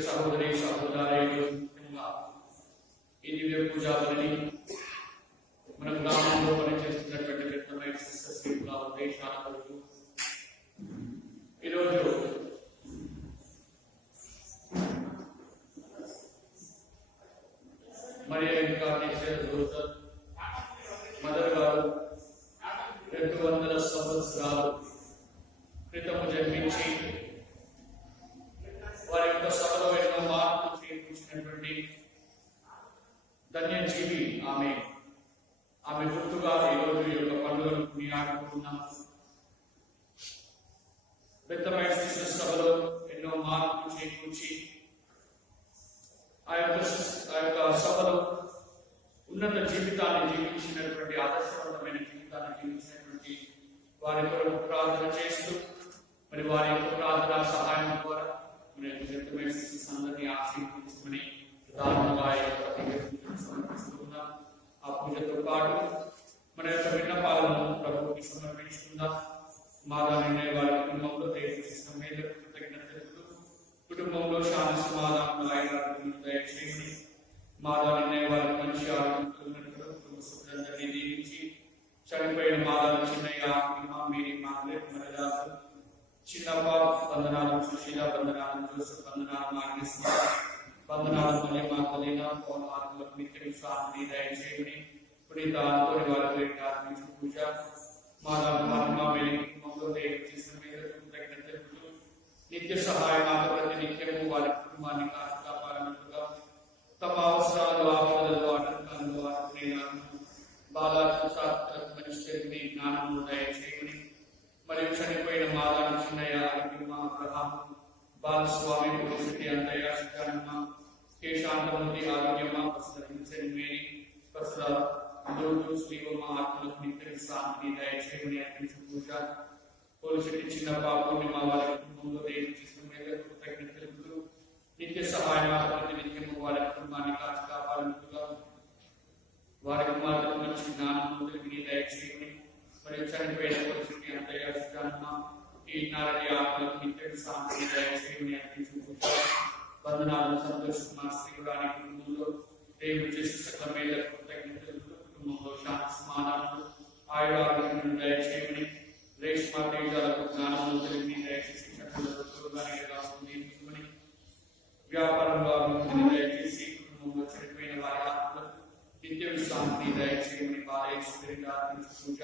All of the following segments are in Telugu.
సహోదరి సహోదరులు ముఖ్యంగా ఈ దివ్య పూజా బలిని మన గ్రామంలో పనిచేస్తున్నటువంటి వ్యక్తమైన సిస్టర్స్ ఉద్దేశాల కొరకు ఈరోజు మరియా ఇన్కార్నేషన్ రోజర్ మదర్ గారు 200 సంవత్సరాలు క్రితము జన్మించి వారి యొక్క సభలో ఎన్నో మార్పులు చేకూర్చినటువంటి ధన్యజీవి ఆమె గుర్తుగా ఈరోజు ఈ యొక్క పండుగను కొనియాడుకుంటున్నాం. బెత్తమైట్ సిస్టర్స్ సభలో ఎన్నో మార్పులు చేకూర్చి ఆ యొక్క సభలో ఉన్నత జీవితాన్ని జీవించినటువంటి ఆదర్శవంతమైన జీవితాన్ని జీవించినటువంటి వారి కొరకు ప్రార్థన చేస్తూ మరి వారి యొక్క ప్రార్థన సహాయం ద్వారా అందరినీ ఆశీర్వదించమని ప్రధానంగా సమర్పిస్తున్నాం. ఆ పూజతో పాటు మన యొక్క విన్నపాలను ప్రభువుకి సమర్పించుకుందాం. మాదా నిర్ణయ వారి కుటుంబంలో దేవుడి కృతజ్ఞతలు, కుటుంబంలో శాంతి సమాధానం ఆయురాలను దయచేయమని, మాదా నిర్ణయ వారి మంచి ఆరోగ్యం కుటుంబ సభ్యులందరినీ దీవించి చనిపోయిన మాదా చిన్నయ్య మేరీ మరదాసు చిన్నప్ప వందనాలు, సుశీల వందనాలు, జోసెఫ్ వందనాలు, మాగ్నస్ వందనాలు, మళ్ళీ మా కలిగిన ఆత్మలకు నిత్య విశ్వాసాన్ని దయచేయమని, పునీత ఆంతోని వారి ఆత్మించిన పూజ మాదా కుటుంబంలో దేవుడు చేసిన కృతజ్ఞతలు, నిత్య సహాయం ప్రతి నిత్యము వారి కుటుంబాన్ని కాపాడినట్లుగా తమ అవసరాలు ఆపదలు ఆటంకాలు బాలాత్మకు మనిషిని జ్ఞానము దయచేయమని, మరియు చనిపోయిన మాదాను చిన్నయ్య అబ్రహాం బాలస్వామి పురుషుడి అంతయ్య శిఖానమ్మ కేశాంతముది ఆరోగ్యమ్మ శ్రీవమ్మ ఆత్మలకు నిత్య శాంతిని దయచేయమని అర్పించిన పూజ పోలిశెట్టి చిన్నప్ప పూర్ణిమ వారి కుటుంబంలో దేవుడు చేసిన మేరకు కృతజ్ఞతలు, నిత్య సహాయం ప్రతి నిత్యము వారి కుటుంబాన్ని కాచి కాపాడినట్టుగా వారి కుమార్తెకు మంచి జ్ఞానము తెలివిని దయచేయమని, మరియు చనిపోయిన పరిస్థితి అంతయ్య శిఖానమ్మ ఈ నారడి ఆత్మలకు నిత్య శాంతిని దయచేయమని అర్పించిన పూజ వందనాలు సంతోష కుమార్ శ్రీగురాని కుటుంబంలో దేవుడు చేసిన సకల మేలకు కృతజ్ఞతలు, కుటుంబంలో శాంతి సమాధానాలు ఆయురారోగ్యం దయచేయమని, రేష్మా తేజాలకు జ్ఞానము తెలివిని దయచేసి చక్కని వ్యాపారంలో అభివృద్ధిని దయచేసి కుటుంబంలో చనిపోయిన వారి ఆత్మలకు నిత్య విశ్రాంతిని దయచేయమని బాలేశ్వరి అర్పించిన పూజ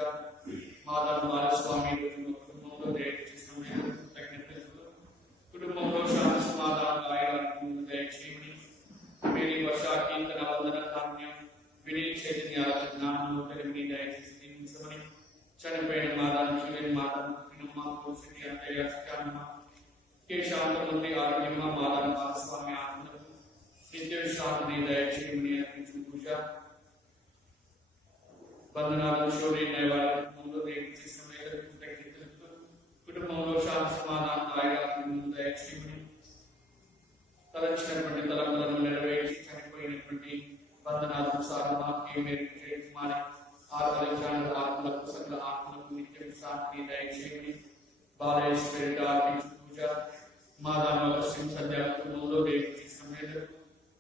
మాధవ బాలస్వామి కుటుంబంలో దేవుడు చేసిన కృతజ్ఞతలు, కుటుంబంలో శాంతి సమాధానం ఆయురారోగ్యం దయచేయమని, మేరీ వర్ష కీర్తన వందన కామ్యం వినీత్ చైతన్యాల జ్ఞానంలో తెలివిని దయచేసి దీవించమని, చనిపోయిన మాదాను చూడని మాదాను పుట్టినమ్మ కోసిటి అంతయ్య శిఖానమ్మ కేశాంతముంది ఆరోగ్యమ్మ మాదాను బాలస్వామి ఆనందం నిత్య విశ్రాంతిని దయచేయమని అర్పించిన పూజ వందనాలు శౌర్య వారి కుటుంబంలో దేవుడు చేసిన మేరకు కృతజ్ఞతలు, కుటుంబంలో శాంతి సమాధానం ఆయురారోగ్యం దయచేయమని, తలచినటువంటి తలంపులను నెరవేర్చి చనిపోయినటువంటి వందనాలు సారమా కుమారి ఆత్మలకు ఆత్మలకు సకల ఆత్మలకు నిత్య విశ్రాంతిని దయచేయమని, బాలేశ్వరి అర్పించిన పూజ మాదాన సంధ్యా కుటుంబంలో దేవుడు చేసిన మేరకు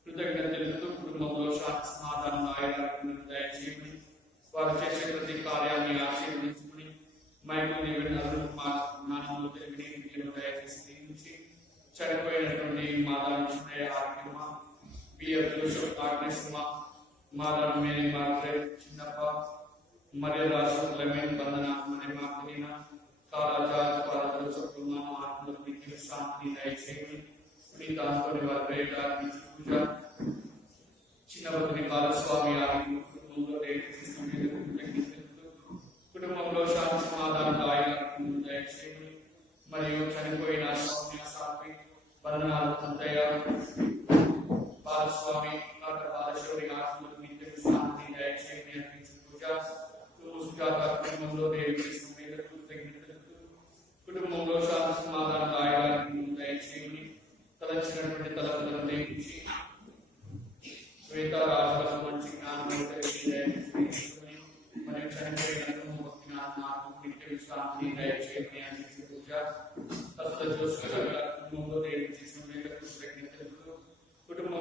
కృతజ్ఞతలు, కుటుంబంలో శాంతి సమాధానం ఆయురారోగ్యం దయచేయమని, వారు చేసే ప్రతి కార్యాన్ని ఆశీర్వదించుకుని మైకుని జ్ఞానంలో తెలివిని దయచేసి దీవించి, చనిపోయినటువంటి Madanu Chinnaiah Arogyamma BF Joseph Agnesamma Madanu Mary Margaret Chinnappa Mariyaraju lemon బంధన మరిమా కలిగిన కారాజాజ్ జోసెఫ్ ఆత్మలకు నిత్య శాంతిని దయచేయమని, పునీత ఆంతోని వారి పూజ చిన్నవతిని బాలస్వామి కుటుంబంలో కుటుంబంలో శాంతి సమాధానం ఆయురారోగ్యం దయచేయమని, మరియు చనిపోయిన సౌమ్య సాత్వి వందనాలు అంతయ్య బాలస్వామి బాలశౌరి ఆత్మలకు నిత్య శాంతిని దయచేయమని అర్పించిన పూజ కుటుంబంలో దేవుడు చేసిన మేరకు కృతజ్ఞతలు, కుటుంబంలో శాంతి సమాధానం ఆయురారోగ్యం దయచేయమని, తలచినటువంటి తలపులను దేవించి శ్వేతరాజులకు మంచి జ్ఞానం మరియు చనిపోయిన నిత్య విశ్రాంతిని దయచేయమని అర్పించిన పూజ కుటుంబంలో దేవుడు చేసిన మేరకు కృతజ్ఞతలు,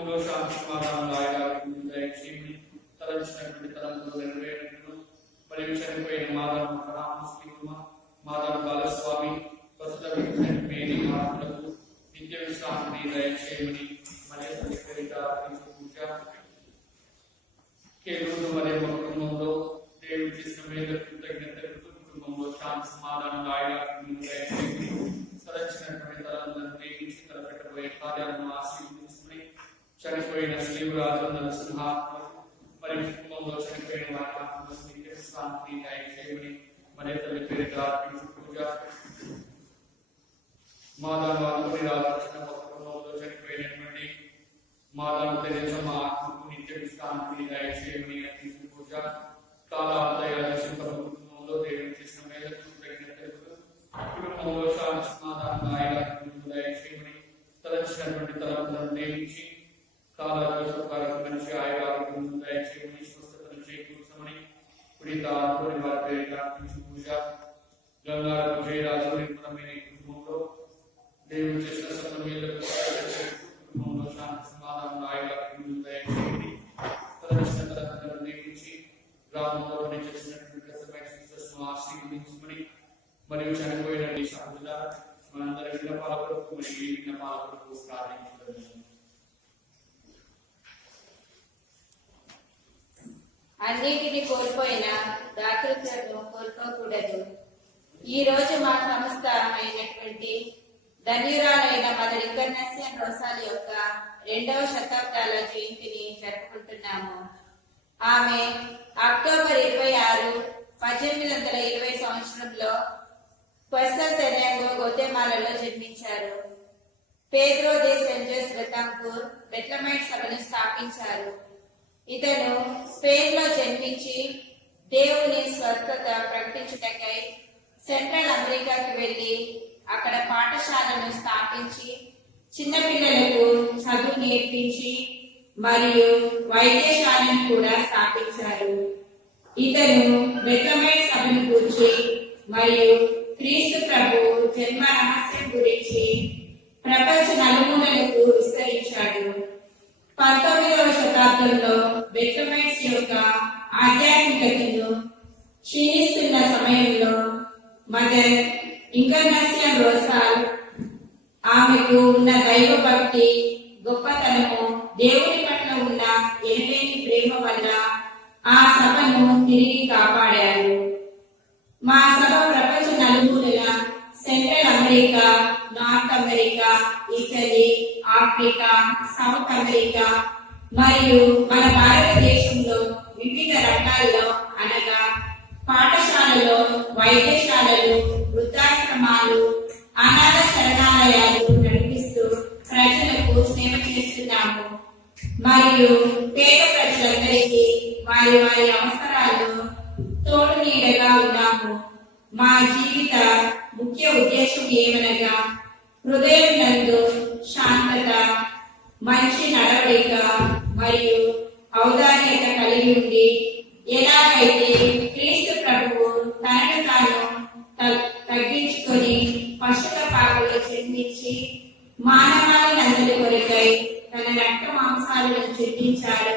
కుటుంబంలో శాంతి సమాధానం ఆయుధాలను దయచేయమని తలంచినటువంటి తలంపులు నెరవేరును. మరియు చనిపోయిన మాదాను రామశ్రీమ మాదాను బాలస్వామి ప్రస్తుత మేరీ ఆత్మలకు నిత్య విశ్రాంతిని దయచేయమని మరియు పూజ కేవలం మరియు కుటుంబంలో దేవుడు చేసిన మేలు కృతజ్ఞతలు కుటుంబంలో శాంతి సమాధానం ఆయుధాలను దయచేయమని తలంచినటువంటి తలంపులను ప్రేమించి తలపెట్టబోయే కార్యాలను ఆశీర్వదించుకుని చనిపోయిన శ్రీరాజు నరసింహాత్మకు మరియు కుటుంబంలో చనిపోయిన వారి ఆత్మకు నిత్య విశ్రాంతిని దయచేయమని మరియు తల్లి పేరిట పూజ మాదాను అనుకుని రాజు కుటుంబంలో చనిపోయినటువంటి మాదాను తెరేసమ్మ ఆత్మకు నిత్య విశ్రాంతిని దయచేయమని అర్పించిన పూజ కుటుంబంలో దేవుడు చేసిన మేలకు కృతజ్ఞతలు కుటుంబంలో శాంతి సమాధానం ఆయుధాలను దయచేయమని తలచినటువంటి తలంపులను నియమించి కాలాలకు మంచి ఆయుధాలను దయచేయమని స్వస్థతను చేకూర్చమని పునీత ఆత్మని వారి పేరిట అర్పించిన పూజ గంగారపు జయరాజు నిర్మలమైన కుటుంబంలో దేవుడు చేసిన సకల మేలకు కుటుంబంలో శాంతి సమాధానం ఆయుధాలను దయచేయమని తలచిన తలంపులను నియమించి గ్రామంలో చేసినటువంటి ఆశీర్వదించమని మరియు చనిపోయిన సహజ మనందరి విన్నపాల కొరకు మరియు ఈ విన్నపాల కొరకు ప్రార్థించగలము. అన్నిటిని కోల్పోయిన దాతృత్వను కోల్పోకూడదు. ఈ రోజు మా సంస్థ అయినటువంటి ధన్యురాలైన మదర్ ఇంటర్నేషనల్ రోసాలి యొక్క 2వ శతాబ్దాల జయంతిని జరుపుకుంటున్నాము. ఆమె అక్టోబర్ 26, 1820 సంవత్సరంలో గోతెమాలలో జన్మించారు. పేద్రో దే సెంజెస్ బెతాంకూర్ బెత్లెహేమ్ సభను స్థాపించారు. ఇతను స్పెయిన్ లో జన్మించి దేవుని స్వస్థత ప్రకటించుటకై సెంట్రల్ అమెరికాకి వెళ్లి అక్కడ పాఠశాలను స్థాపించి చిన్నపిల్లలకు చదువు నేర్పించి మరియు వైద్యశాలను కూడా స్థాపించారు. ఇతను బెత్లెహేమ్ సభను గురించి మరియు క్రీస్తు ప్రభు జన్మ రహస్యం గురించి ప్రపంచ నలుమూలలకు విస్తరించాడు. 19వ శతాబ్దంలో బెత్లెహేమ్ యొక్క ఆధ్యాత్మికతను క్షీణిస్తున్న సమయంలో మదర్ ఇంటర్నేషనల్ రోసాల్ ఆమెకు ఉన్న దైవ భక్తి, గొప్పతనము, దేవుని పట్ల ఉన్న ఎనలేని ప్రేమ వల్ల ఆ సభను తిరిగి కాపాడారు. మా సభ ప్రపంచ నలుమూలల central America, north America, Italy, Africa, south America మరియు మన భారతదేశంలో వివిధ రంగాల్లో అనగా పాఠశాలలో, వైద్యశాలలు, వృద్ధాశ్రమాలు, అనాథ శరణాలయాలు నడిపిస్తూ ప్రజలకు సేవ చేస్తున్నాము. మరియు పేద ప్రజలందరికీ వారి వారి అవసరాలు తోడు నీడగా ఉన్నాము. మా జీవిత ముఖ్య ఉద్దేశం ఏమనగా హృదయం నందు శాంతత, మంచి నడవడిక మరియు ఔదార్యత కలిగి ఉండి ఎలాగైతే క్రీస్తు ప్రభువు తనను తాను తగ్గించుకొని పశుల పాకలో జన్మించి మానవాళి అందరి కొరకై తన రక్త మాంసాలను చెల్లించాడు,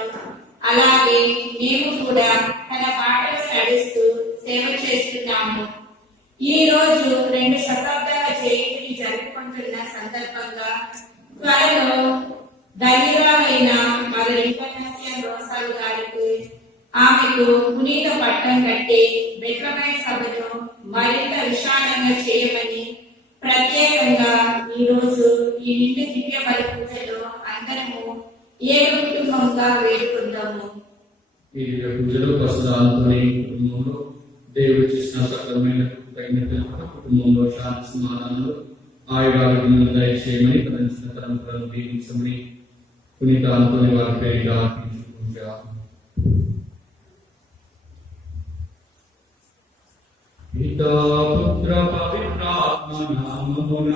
అలాగే మేము కూడా తన బాటలో నడుస్తూ సేవ చేస్తున్నాము. ఈ రోజు 2 శతాబ్దాల జయంతిని జరుపుకుంటున్న సందర్భంగా త్వరలో ధన్యురాలైన మదర్ ఇంటర్నేషనల్ రోసాల్ గారికి ఆమెకు పునీత పట్టం కట్టి బెత్లెహేమ్ సభను మరింత విశాలంగా చేయమని ప్రత్యేకంగా ఈ రోజు ఈ నిండు దివ్య బలి పూజలో అందరము ఏ కుటుంబంగా వేడుకుందాము. ఈ దివ్య పూజలో ప్రస్తుతాలతోనే కుటుంబంలో దేవుడు చేసిన సకలమైన కుటుంబంలో శాంతి సమాధానాలు ఆయుధాలను దయచేయమని తలంచిన తలంపులను దీవించమని పునీత ఆంతోని వారి పేరిట అర్పించు పూజ. పితా పుత్ర పవిత్రాత్మ నామమున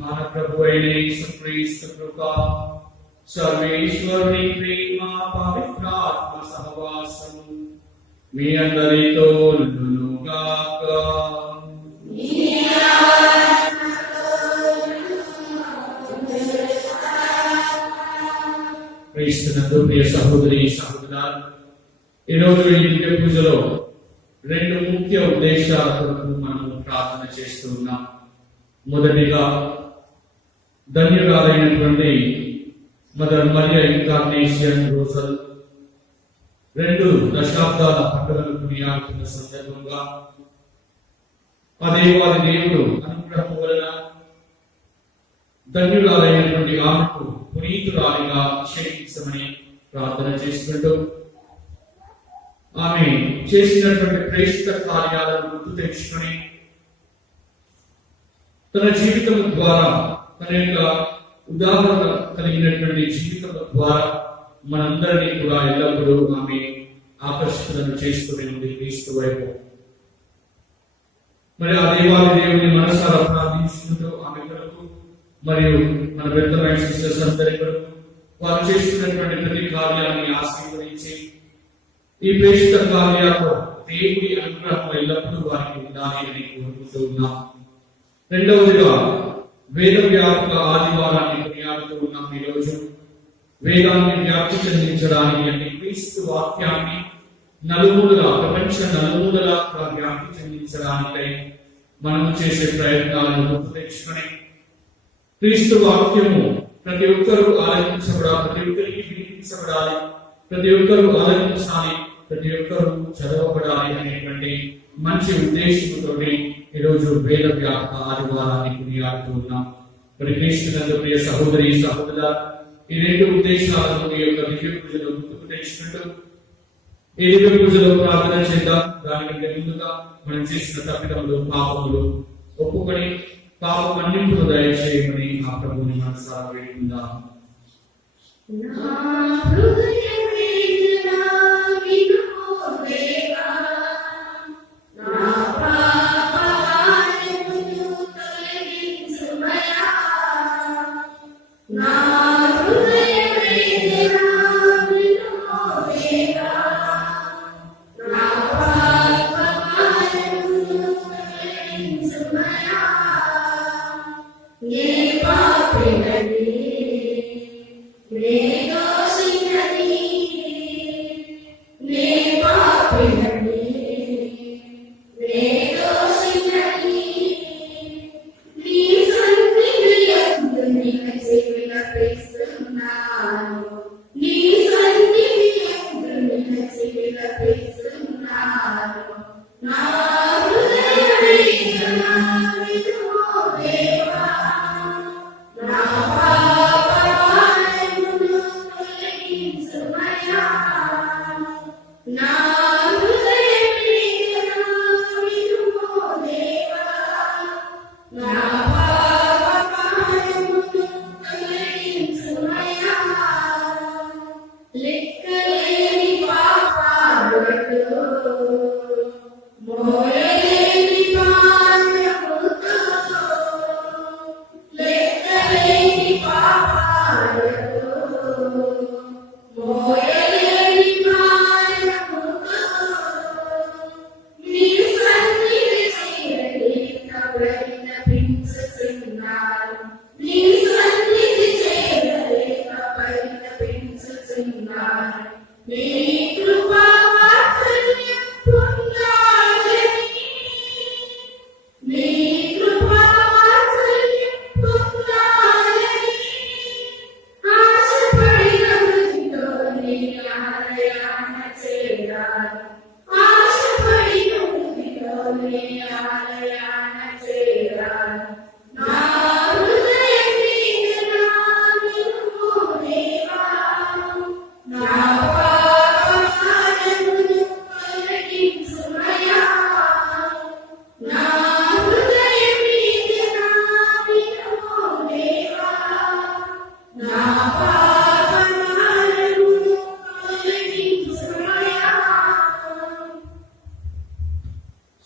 మన ప్రభు అయిన యేసుక్రీస్తు కృప, సర్వేశ్వరుని ప్రేమ, పవిత్రాత్మ సహవాసం మీ అందరితో నుండును గాక. క్రీస్తునందు ప్రియ సహోదరి సహోదరులారా, ఈరోజు ఈ దివ్య పూజలో రెండు ముఖ్య ఉద్దేశాల కొరకు మనం ప్రార్థన చేస్తూ ఉన్నాం. మొదటిగా ధన్యురాలైనటువంటి మదర్ మరియా ఇన్కార్నేషన్ రోజల్ 2 దశాబ్దాల పండుగను కొనియాడుతున్న సందర్భంగా ఆ దేవాది దేవుడు అనుగ్రహం వలన ధన్యురాలైనటువంటి ఆమెకు పునీతురాలిగా అభిషేకించమని ప్రార్థన చేసుకుంటూ ఆమె చేసినటువంటి ప్రేషిత కార్యాలను గుర్తు తెచ్చుకొని తన జీవితం ద్వారా, తన యొక్క ఉదాహరణ కలిగినటువంటి జీవితం ద్వారా మనందరినీ కూడా ఎల్లప్పుడూ ఆమె ఆకర్షితులను చేసుకుని ఉంది క్రీస్తు వైపు. మరి ఆ దేవాది దేవుని మనసారా ప్రార్థించుకుంటూ ఆమె కొరకు మరియు మన పెద్దమైన సిస్టర్స్ అందరి కొరకు వారు చేస్తున్నటువంటి ప్రతి కార్యాన్ని ఆశీర్వదించి ఈ ప్రేషిత కార్యాల్లో దేవుడి అనుగ్రహం ఎల్లప్పుడూ వారికి ఉండాలి అని కోరుకుంటూ ఉన్నాం. రెండవదిగా వేద వ్యాపక ఆదివారాన్ని కొనియాడుతూ ఉన్నాం. ఈరోజు వేదాన్ని వ్యాప్తి చెందించడానికి అంటే క్రీస్తు వాక్యాన్ని నలుమూలలా, ప్రపంచ నలుమూలలా వ్యాప్తి చెందించడానికై మనం చేసే ప్రయత్నాలను గుర్తు తెచ్చుకొని క్రీస్తు వాక్యము ప్రతి ఒక్కరూ ఆలోచించబడాలి, ప్రతి ఒక్కరికి వినిపించబడాలి, ప్రతి ఒక్కరూ ఆలోచించాలి, ప్రతి ఒక్కరూ చదవబడాలి అనేటువంటి మంచి ఉద్దేశంతో ఈరోజు వేద వ్యాపక ఆదివారాన్ని కొనియాడుతూ ఉన్నాం. మరి క్రీస్తునందు ప్రియ సహోదరి సహోదరుల ఈ రెండు ఉద్దేశాలను ఈ యొక్క దివ్య పూజలో గుర్తుకు తెచ్చుకుంటూ ఈ దివ్య పూజలో ప్రార్థన చేద్దాం. దానికంటే ముందుగా మనం చేసిన తప్పిదములు, పాపములు ఒప్పుకొని పాప మన్నింపును దయచేయమని ఆ ప్రభువుని మనసారా వేడుకుందాం.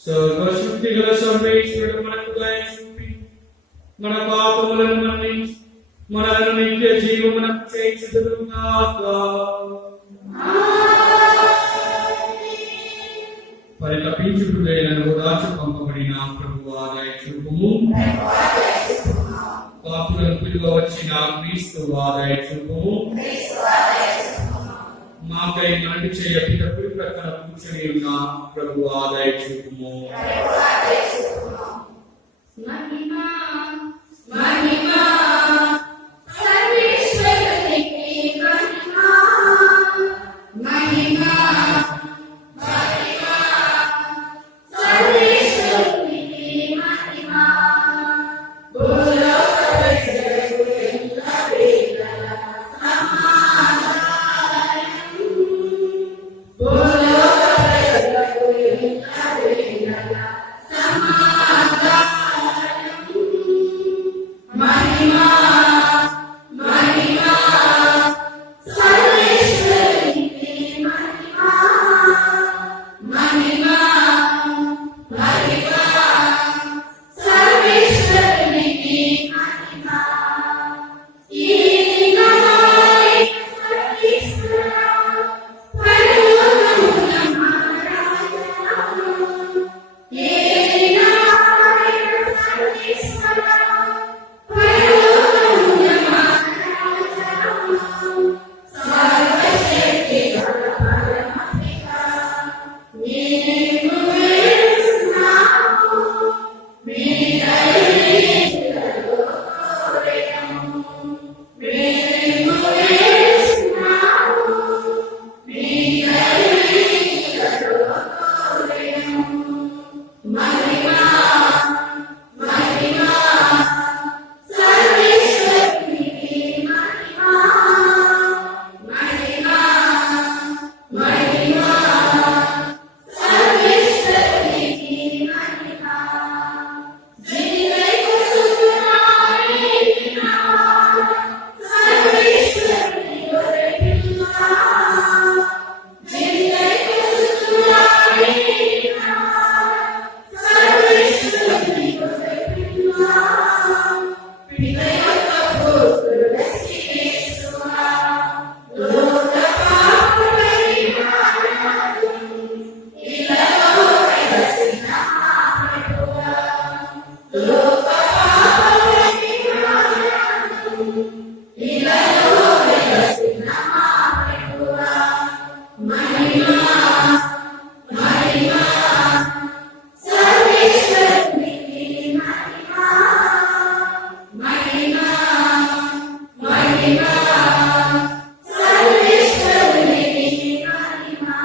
సర్వశక్తిగల సర్వేశ్వరుడు మనకు దయ చూపి మన పాపములను మన్నించి మనలను నిత్య జీవమునకు చేర్చుదురుగాక. పరితపించుటైనను ఓదార్చు పంపబడిన ప్రభువా దయ చూపుము. పాపులను పిలువ వచ్చిన క్రీస్తువా దయ చూపుము. మాకై మనకి చేయపిత కుడి ప్రక్కన కూర్చొని ఉన్న ప్రభువా దయచూపుము. మహిమా మహిమా సర్వేశ్వరునికి మహిమా మహిమా మహిమా సర్వేశ్వరునికి మహిమా భూలోక ప్రజలకు ఎల్లవేళలా సమాధానం భూలోక ప్రజలకు ఎల్లవేళలా సమాధానం మహిమా మహిమా సర్వేశ్వరునికి మహిమా మహిమా మహిమా సర్వేశ్వరునికి మహిమా ఈ నాయక సర్వేశ్వర పరలోకమున మహారాజా ఈ నాయక సర్వేశ్వర పరలోకమున మహారాజా సర్వశక్తి గల పరమపితా నీవు వేస్తున్నావు మీ దయలో కోరెదము మేము వేస్తున్నాము మీ దయలో కోరెదము మహిమా మహిమా సర్వేశ్వరునికి మహిమా మహిమా మహిమా సర్వేశ్వరునికి మహిమా జీవైక సుఖాయేనా సర్వేశ్వరుని గొర్రెపిల్ల జీవైక సుఖాయేనా సర్వేశ్వరుని గొర్రెపిల్ల పిత యొక్క పుత్రుడు యేసువా లోక పాప పరిహారార్థం ఇలలో వెలసిన మా ప్రభువా లోక పాప పరిహారార్థం ఇలలో వెలసిన మా ప్రభువా మహిమా మహిమా సర్వేశ్వరునికి మహిమా మహిమా మహిమా సర్వేశ్వరునికి మహిమా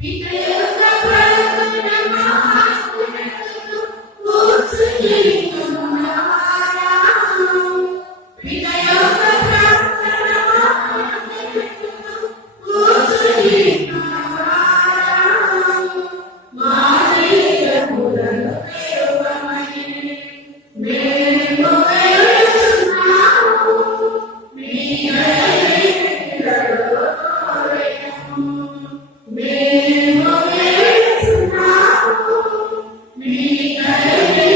పిత యొక్క ప్రకటన మహాత్ములను కూర్చుని ఉన్నవారా పిత యొక్క ప్రకటన మహాత్ములను కూర్చుని ఉన్నవారా మా హృదయములను తెరవమని మేము వేడుచున్నాము మీ దయలో కోరెదము మేము వేడుచున్నాము మీ దయలో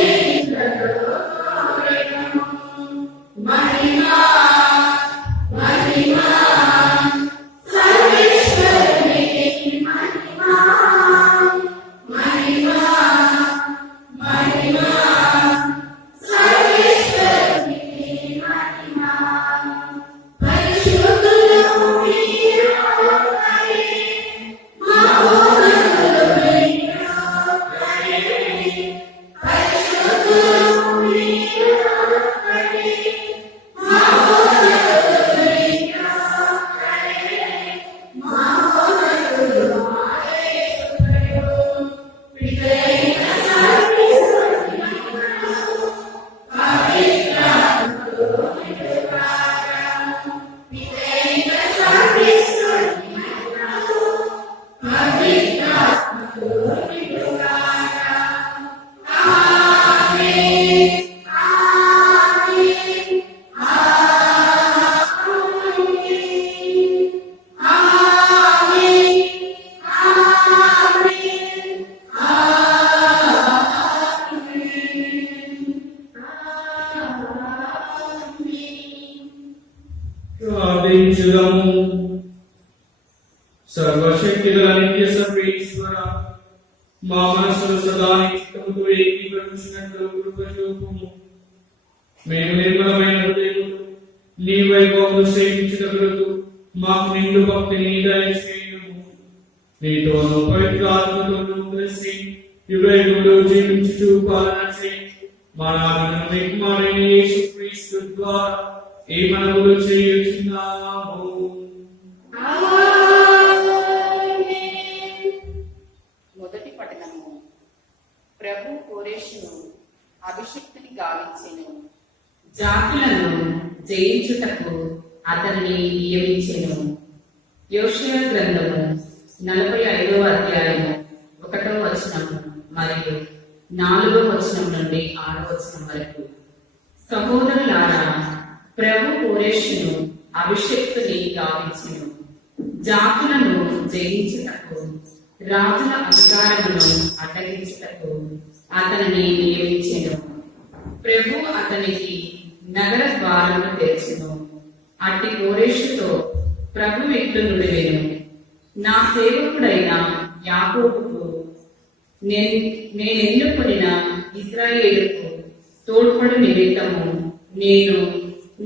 కోరెదము మహిమా మహిమా సర్వేశ్వరునికి మహిమా మహిమా మహిమా సర్వేశ్వరునికి మహిమా పరిశుద్ధులు మీరొకరే మహోన్నతులు మీరొకరే పరిశుద్ధులు మీరొకరే మహోన్నతులు మీరొకరే మహోన్నతులు మా యేసుప్రభు పితైన సర్వేశ్వరునిలో పవిత్రాత్మతో నిండుగాక పితైన సర్వేశ్వరునిలో పవిత్రాత్మతో నిండుగాక ఆమేన్ ఆమేన్ ఆమేన్ ప్రార్థించుదాము. సర్వశక్తిగల నిత్య సర్వేశ్వర, మా మనసులు సదా నీ చిత్తముతో ఏకీభవించినట్లు కృప చూపుము. మేము నిర్మలమైన హృదయముతో నీ వైభవమును సేవించుటకు మాకు నిండు భక్తిని దయచేయుము. నీతోను పవిత్రాత్మతోను కలిసి యుగయుగములు జీవించుచు పాలన చేయి. మన కుమారుడైన యేసుక్రీస్తు ద్వారా ఈ మనవులు చేయుచున్నాము. మొదటి పఠనము. ప్రభు కోరేషును అభిషిక్తుని గావించెను. జాతులను జయించుటకు అతన్ని నియమించెను. యోషియా గ్రంథము 45వ అధ్యాయము 1వ వచనము మరియు 4వ వచనం నుండి 6వ వచనం వరకు. సహోదరులారా, ప్రభు కోరేషును అభిషేక్తుని గావించెను. జాతులను జయించుటకు, రాజుల అధికారమును అడ్డగించుటకు అతనిని నియమించెను. ప్రభు అతనికి నగర ద్వారమును తెరిచెను. అట్టి కోరేషుతో ప్రభు ఇట్లు నుడివెను, నా సేవకుడైన యాకోబుకు నేనెన్నుకొనిన ఇశ్రాయేలుకు తోడ్పడు నిమిత్తము నేను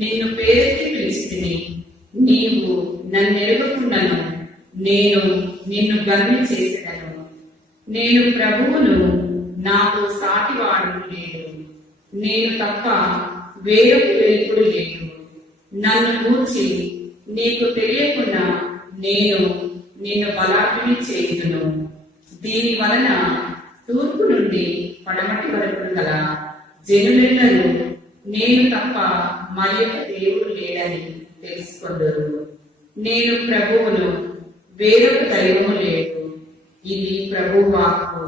నిన్ను పేరెత్తి పిలిచితిని. నీవు నన్నెరగకుండాను నేను నిన్ను గర్వి చేసేదను. నేను ప్రభువును, నాకు సాటివాడు లేడు. నేను తప్ప వేరొక వెలుపుడు లేడు. నన్ను గూర్చి నీకు తెలియకుండా నేను నిన్ను బలాఢ్యుని చేయుదును. దీని వలన తూర్పు నుండి పడమటి వరకు గల జనులెల్లరూ నేను తప్ప మరి ఒక దేవుడు లేడని తెలుసుకొందురు. నేను ప్రభువును, వేరొక దైవము లేదు. ఇది ప్రభు వాక్కు.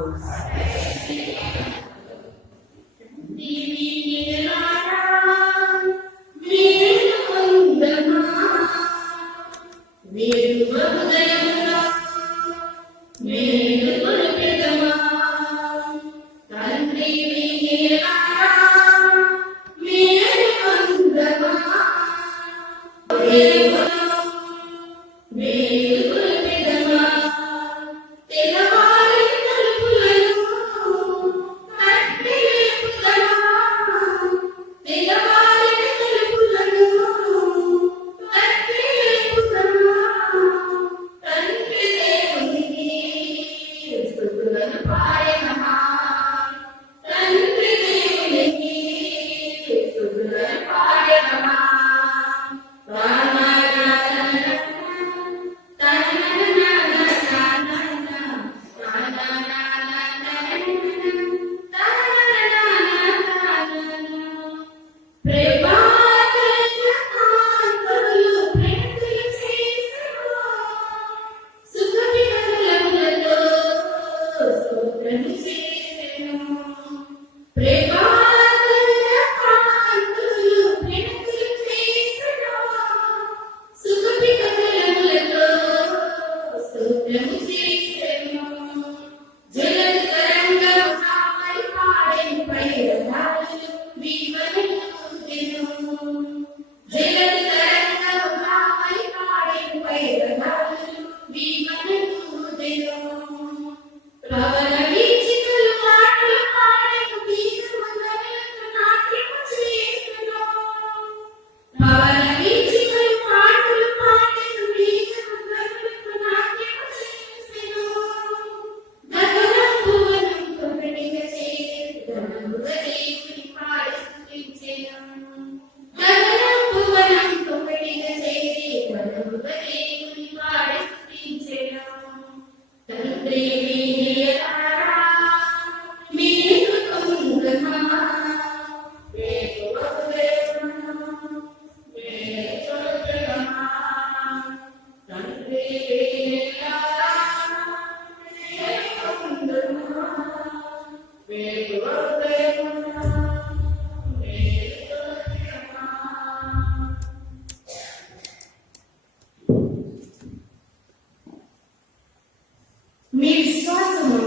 మీ విశ్వాసము,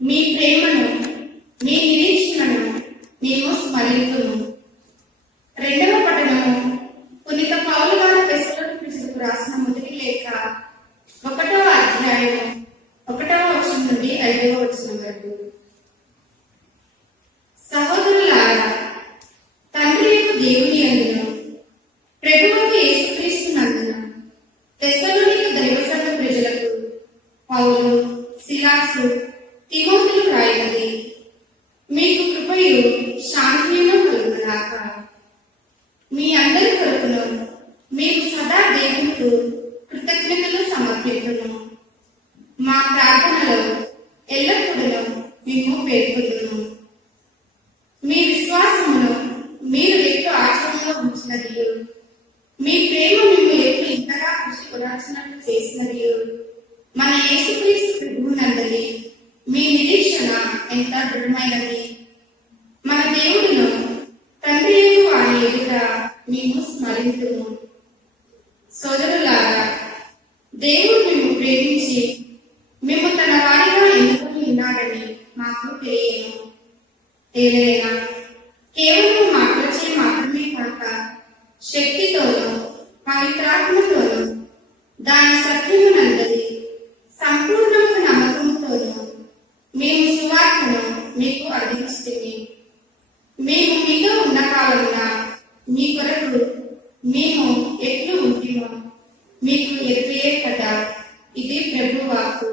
మీ ప్రేమను, మీ నిరీక్షణను మేము స్మరించుము. రెండవ పఠనము. పునీత పౌలు గారు తెస్సలోనికీయులకు రాసిన మొదటి లేఖ 1వ అధ్యాయం 1వ వచనం నుండి 5వ వచనం వరకు. సహోదరులారా, తండ్రి యొక్క దేవుని యందును ప్రభువైన యేసుక్రీస్తు నందున పౌలు, సిలాసు, తిమోతిలు రాయినది. మీకు కృపయు శాంతియును కలుగుగాక. మీ అందరి కొరకును మీకు సదా దేవునికి కృతజ్ఞతలు సమర్పించును. మా ప్రార్థనలో ఎల్లప్పుడూ మేము పేర్కొందును. మీ విశ్వాసమును మీరు ఎక్కువ ఆచరణలో ఉంచినది, మీ ప్రేమ మేము ఎక్కువ ఇంతగా కృషి కొనాల్సినట్లు చేసినది, మన యేసుక్రీస్తు ప్రభువునందలి మీ నిరీక్షణ ఎంత దృఢమైనది. మన దేవుడును తండ్రి వారి ఎదుట మేము స్మరింతుము. సోదరులారా, దేవుడు మేము ప్రేమించి మేము తన వారిగా ఎన్నుకొని ఉన్నాడని మాకు తెలియను. ఏదైనా కేవలం మాటలచే మాత్రమే కాక శక్తితోనూ పవిత్రాత్మతోనూ దాని సత్యమునందరి సంపూర్ణమైన నమ్మకంతోనూ మేము సువార్తను మీకు అందిస్తుంది. మేము మీతో ఉన్న కాలమున మీ కొరకు మేము ఎట్లు ఉంటిమో మీకు ఎదురే కదా. ఇది ప్రభు వాక్కు.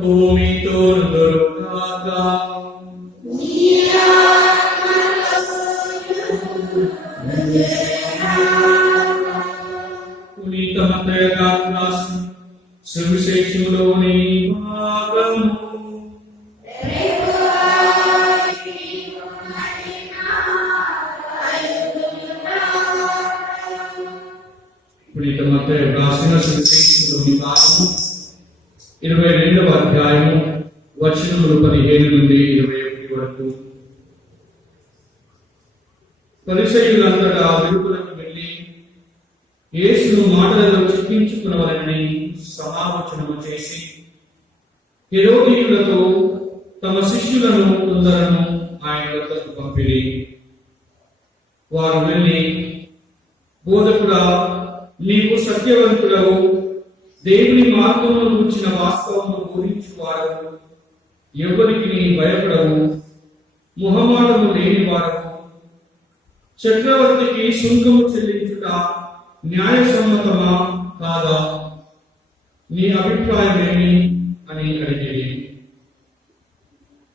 భూమితో దొరకాక పునీత మత్తయి గారు రాసిన సువిశేషములోని భాగము. పునీత మత్తయి రాసిన సువిశేషములోని భాగము 22వ అధ్యాయము వచనములు 15 నుండి 21 వరకు. పరిసయ్యులంతటా వెలుపలకు వెళ్ళి యేసును మాటలలో చిక్కించుకునవలెనని సమాలోచనము చేసి హెరోదీయులతో తమ శిష్యులను కొందరును ఆయన వద్దకు పంపిరి. వారు వెళ్ళి, బోధకుడా, నీవు సత్యవంతుడవు, దేవుని మార్గమును గురించిన వాస్తవమును బోధించువారు, ఎవరికి నీ భయపడవు, మొహమాటము లేని వారు, చక్రవర్తికి సుంకము చెల్లించుట న్యాయసమ్మతమా కాదా? నీ అభిప్రాయమేమి అని అడిగేది.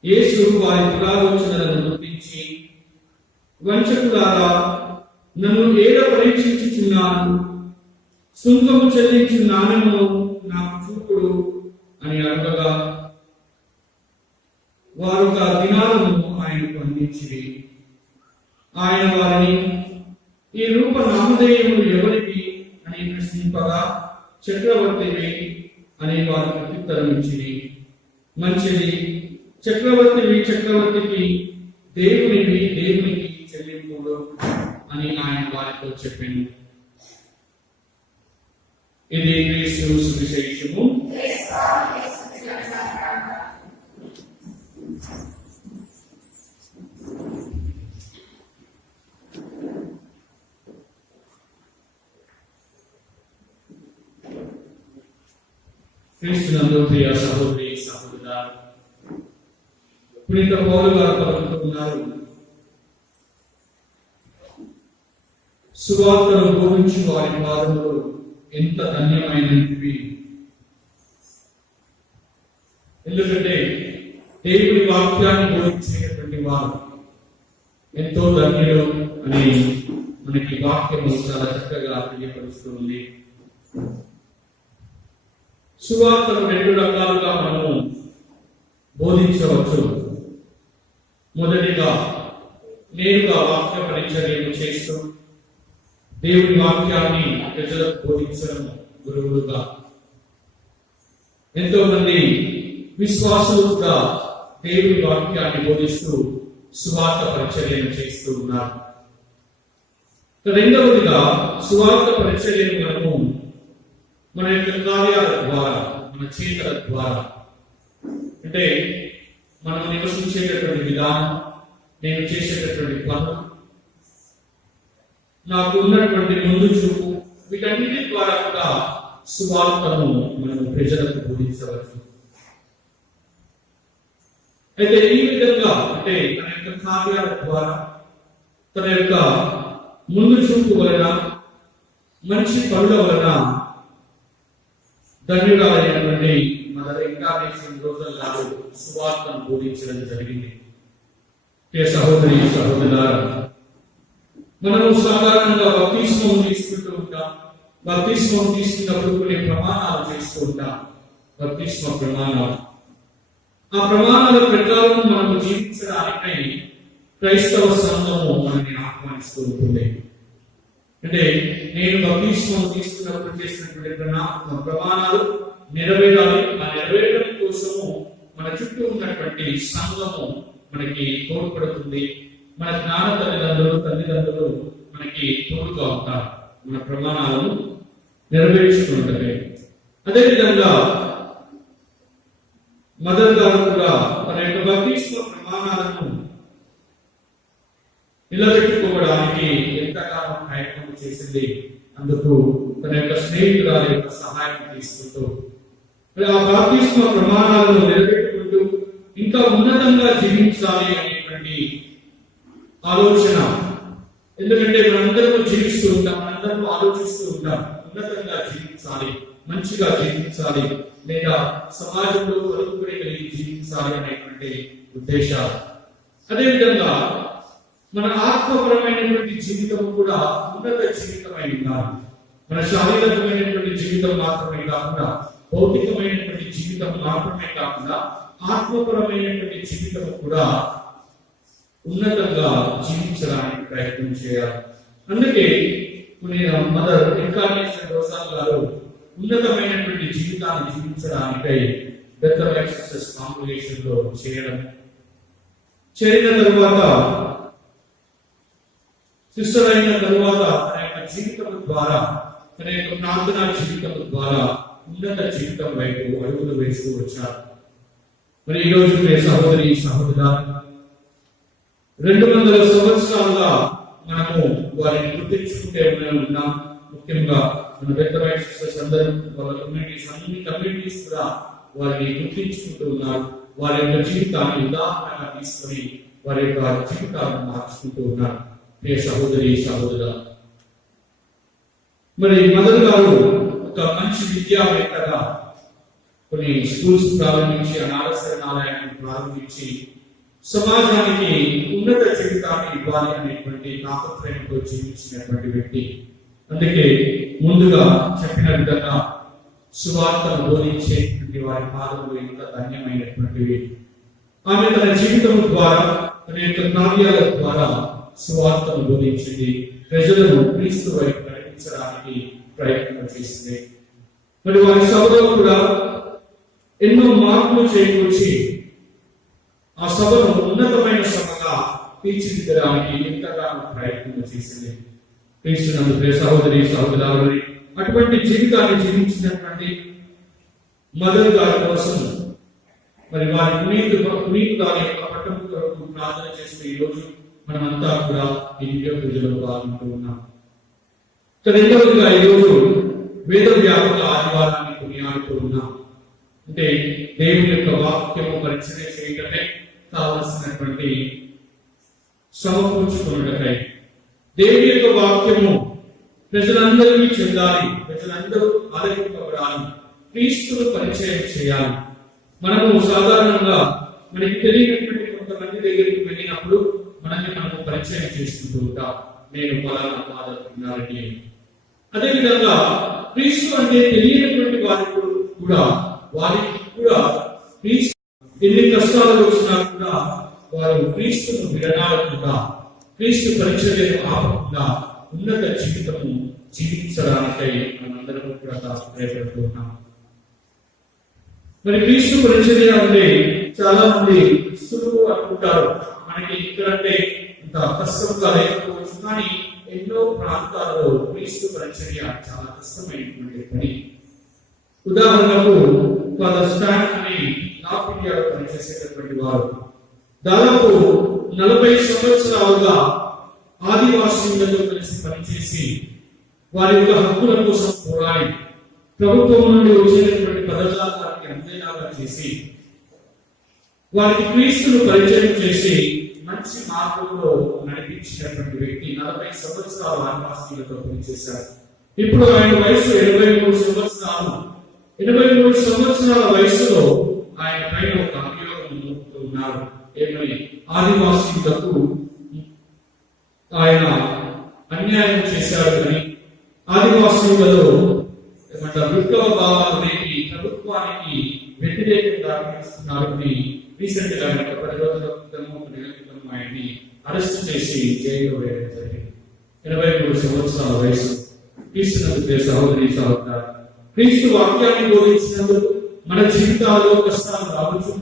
యేసు వారి దురాలోచనలను గుర్తించి, వంచకులారా, నన్ను ఏడ పరీక్షించుచున్నాను, సుంకము చెల్లించు నాణ్యమును నాకు చూపుడు అని అడగగా వారు ఆ దినాలను ఆయనకు అందించిరి. ఆయన వారిని, ఈ రూప నామధేయములు ఎవరికి అని ప్రశ్నింపగా, చక్రవర్తివి అని వారు ప్రత్యుత్తరం ఇచ్చిరి. మంచిది, చక్రవర్తికి దేవునికి చెల్లింపులు అని ఆయన వారితో చెప్పాను. ఇది క్రీస్తు సువిశేషము. క్రీస్తునందు ప్రియ సహోదరి సహోదరుడా, పునీత పౌలు గారు పలుకుతున్నారు, సువార్తను బోధించు వారి పాదములు ఎంత ధన్యమైనవి. ఎందుకంటే దేవుని వాక్యాన్ని బోధించేటువంటి వారు ఎంతో ధన్యులు అని మనకి వాక్యము చాలా చక్కగా తెలియపరుస్తుంది. సువార్తను 2 రకాలుగా మనము బోధించవచ్చు. మొదటిగా నేరుగా వాక్య పరిచర్యను చేస్తూ దేవుని వాక్యాన్ని ప్రజలకు బోధించడం గురువులుగా. ఎంతో మంది విశ్వాసులుగా దేవుని వాక్యాన్ని బోధిస్తూ సువార్త పరిచర్యను చేస్తూ ఉన్నారు. రెండవదిగా సువార్త పరిచర్యను మనము మన యొక్క కార్యాల ద్వారా, మన చేతల ద్వారా, అంటే మనం నివసించేటటువంటి విధానం, నేను చేసేటటువంటి పనులు, నాకు ఉన్నటువంటి ముందు చూపు, వీటన్నిటి ద్వారా కూడా సువార్తను మనం ప్రజలకు బోధించవచ్చు. అయితే ఈ విధంగా, అంటే తన యొక్క కార్యాల ద్వారా, తన యొక్క ముందు చూపు వలన, మంచి పనుల వలన ధన్యురాలైనటువంటి మదర్ ఇంకార్నేషన్ రోజుల గారు సువార్తను బోధించడం జరిగింది. సహోదరి సహోదరులారా, మనము సాధారణంగా బప్తిస్మం తీసుకుంటూ ఉంటాం. బప్తిస్మం తీసుకున్నప్పుడు కొన్ని ప్రమాణాలు చేస్తూ ఉంటాం. బప్తిస్మ ప్రమాణాలు, ఆ ప్రమాణాల ప్రకారం మనము జీవించడానికై క్రైస్తవ సంఘము మనల్ని ఆహ్వానిస్తూ ఉంటుంది. అంటే నేను బప్తిస్మం తీసుకున్నప్పుడు చేసినటువంటి ప్రమాణాలు నెరవేరాలి. ఆ నెరవేరడం కోసము మన చుట్టూ ఉన్నటువంటి సంఘము మనకి తోడ్పడుతుంది. మన జ్ఞాన తల్లిదండ్రులు మనకి తోడుగా ఉంటారు, మన ప్రమాణాలను నెరవేర్చుకుంటారు. అదేవిధంగా మదర్ గారు కూడా తన యొక్క బప్తిస్మ ప్రమాణాలను నిలబెట్టుకోవడానికి ఎంతగానో ప్రయత్నం చేసింది. అందుకు తన యొక్క స్నేహితురాల యొక్క సహాయం తీసుకుంటూ ఆ బాప్తిస్మ ప్రమాణాలను నిలబెట్టుకుంటూ ఇంకా ఉన్నతంగా జీవించాలి అనేటువంటి ఆలోచన. ఎందుకంటే మనందరూ జీవిస్తూ ఉంటాం, మనందరూ ఆలోచిస్తూ ఉంటాం, ఉన్నతంగా జీవించాలి, మంచిగా జీవించాలి, లేదా సమాజంలో పలుకుబడి కలిగి జీవించాలి అనేటువంటి ఉద్దేశాలు. అదేవిధంగా మన ఆత్మపరమైనటువంటి జీవితం కూడా ఉన్నత జీవితమై ఉండాలి. మన శారీరకమైనటువంటి జీవితం మాత్రమే కాకుండా, భౌతికమైనటువంటి జీవితం మాత్రమే కాకుండా, ఆత్మపరమైనటువంటి జీవితం కూడా ఉన్నతంగా జీవించడానికి ప్రయత్నం చేయాలి. అందుకే మదర్ ఇంకార్నేషన్ రోసాల్ గారు ఉన్నతమైనటువంటి జీవితాన్ని జీవించడానికై బెత్లెహేమ్ సిస్టర్స్ కాంగ్రిగేషన్ లో చేరిన తరువాత, సిస్టర్ అయిన తరువాత తన యొక్క జీవితం ద్వారా, తన యొక్క ప్రార్థనా జీవితం ద్వారా ఉన్నత జీవితం వైపు అడుగులు వేస్తూ వచ్చారు. మరి ఈ రోజు సహోదరి సహోదరుడా, 200 సంవత్సరాలుగా మనము వారిని గుర్తించుకుంటే ఉన్నాం. ముఖ్యంగా మన బెత్లెహేమ్ సిస్టర్స్ అందరూ, వాళ్ళ కమ్యూనిటీస్ కూడా వారిని గుర్తించుకుంటూ ఉన్నారు. వారి యొక్క జీవితాన్ని ఉదాహరణగా తీసుకొని వారి యొక్క జీవితాలను మార్చుకుంటూ ఉన్నారు. ప్రియ సహోదరి సహోదరుడా, మరి మదర్ గారు ఒక మంచి విద్యావేత్తగా కొన్ని స్కూల్స్ ప్రారంభించి, అనాథ శరణాలయాన్ని ప్రారంభించి సమాజానికి ఉన్నత జీవితాన్ని ఇవ్వాలి అనేటువంటి తాపత్రయంతో జీవించినటువంటి వ్యక్తి. అందుకే ముందుగా చెప్పిన విధంగా సువార్తను బోధించేటువంటి వారి పాదములు ఎంత ధన్యమైనటువంటివి. ఆమె తన జీవితం ద్వారా, తన యొక్క కార్యాల ద్వారా సువార్తను బోధించింది. ప్రజలను క్రీస్తు వైపు నడిపించడానికి ప్రయత్నం చేసింది. మరి వారి సభలో కూడా ఎన్నో మార్పులు చేకూర్చి ఆ సభను ఉన్నతమైన సభగా తీర్చిదిద్దడానికి ఎంతగానో ప్రయత్నం చేసింది. క్రీస్తునందు ప్రియ సహోదరి సహోదరుని అటువంటి జీవితాన్ని జీవించినటువంటి మదర్ గారి కోసం మరి వారి పునీతు గారి యొక్క పట్టం కొరకు ప్రార్థన చేస్తే ఈ రోజు మనమంతా కూడా ఈ దివ్య పూజలో పాల్గొంటూ ఉన్నాం. రెండవదిగా ఈరోజు వేద వ్యాపక ఆదివారాన్ని కొనియాడుతూ ఉన్నాం. అంటే దేవుని యొక్క వాక్యము పరిచయం చేయటమే కావలసినటువంటి సమకూర్చుకున్నటై దేవుని యొక్క వాక్యము ప్రజలందరికీ చెందాలి, ప్రజలందరూ ఆదరింపబడాలి, క్రీస్తును పరిచయం చేయాలి. మనము సాధారణంగా మనకి తెలియనటువంటి కొంతమంది దగ్గరికి వెళ్ళినప్పుడు మనము పరిచయం చేసుకుంటూ ఉంటాం. నేను పలానా ఫాదర్ విన్నారని. అదేవిధంగా క్రీస్తు అంటే తెలియనటువంటి వారికి కూడా క్రీస్తు ఎన్ని కష్టాలు వచ్చినా కూడా వారు క్రీస్తును విడనాడకుండా, క్రీస్తు పరిచర్యను ఆపకుండా ఉన్నత జీవితము జీవించడానికై మనందరం కూడా ప్రయత్నిస్తున్నాం. మరి క్రీస్తు పరిచర్య అంటే చాలా మంది సులువు అనుకుంటారు. మనకి ఇక్కడంటే ఇంత కష్టంగా లేకపోవచ్చు, కానీ ఎన్నో ప్రాంతాల్లో క్రీస్తు పరిచర్య చాలా కష్టమైనటువంటి పని. ఉదాహరణకు ఫాదర్ స్టాన్ అని నార్త్ ఇండియాలో పనిచేసేటటువంటి వారు దాదాపు 40 సంవత్సరాలుగా ఆదివాసీలతో కలిసి పనిచేసి వారి యొక్క హక్కుల కోసం పోరాడి ప్రభుత్వం నుండి వచ్చేటటువంటి పథకాలకి అందేలాగా చేసి వారికి క్రీస్తును పరిచయం చేసి మంచి మార్గంలో నడిపించినటువంటి వ్యక్తి 40 సంవత్సరాలు ఆదివాసీలతో పనిచేశారు. ఇప్పుడు ఆయన వయసు 83 సంవత్సరాలు. 83 సంవత్సరాల వయసులో ఆయన పైన ఒక అభియోగం మోపుతూ ఉన్నారు. ఏమని? ఆదివాసీలకు ఆయన అన్యాయం చేశారు అని, ఆదివాసీలలో విప్లవ భావాలు రేపి ప్రభుత్వానికి వ్యతిరేకంగా నడుస్తున్నారని రీసెంట్ గా 10 రోజుల క్రితము ఆయన్ని అరెస్ట్ చేసి జైల్లో వేయడం జరిగింది. 83 సంవత్సరాల వయసు. క్రీస్తునందు సహోదరి సహోదరు, క్రీస్తు వాక్యాన్ని బోధించినందుకు మన జీవితాల్లో కష్టాలు రావచ్చు,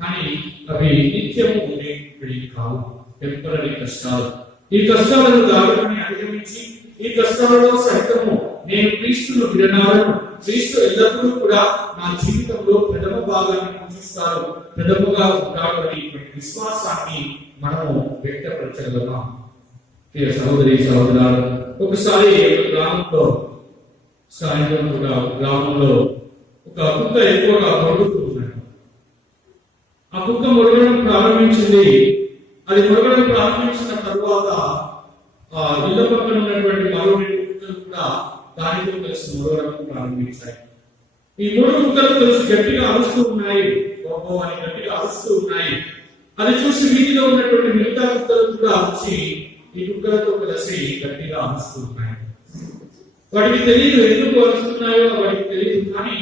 కానీ అవి నిత్యము ఉండేవి కావు, టెంపరరీ కష్టాలు. ఈ కష్టాలను దాటుకుని అధిగమించి ఈ కష్టాలలో సైతము నేను క్రీస్తును విడనాడను, క్రీస్తు ఎల్లప్పుడూ కూడా నా జీవితంలో ప్రథమ భాగాన్ని పూజిస్తారు, ప్రథమగా ఉంటాడు అనేటువంటి విశ్వాసాన్ని మనము వ్యక్తపరచగలమా? సహోదరి సహోదరు, ఒకసారి గ్రామంలో సాయంత్రం కూడా గ్రామంలో ఒక కుక్క ఎక్కువగా మొరుగుతూ ఉన్నాడు. ఆ కుక్క మొరగడం ప్రారంభించింది. అది మొరగడం ప్రారంభించిన తరువాత ఆ ఇళ్ల పక్కన ఉన్నటువంటి మరో 2 కుక్కలు కూడా దానితో కలిసి మొరగడం ప్రారంభించాయి. ఈ 3 కుక్కలు కలిసి గట్టిగా అరుస్తూ ఉన్నాయి, కోపం అని గట్టిగా అరుస్తూ ఉన్నాయి. అది చూసి వీధిలో ఉన్నటువంటి మిగతా కుక్కలు కూడా వచ్చి ఈ కుక్కలతో కలిసి గట్టిగా అరుస్తూ ఉన్నాయి. వాటికి తెలియదు ఎందుకు అరుస్తున్నాయో, వాటికి తెలియదు, కానీ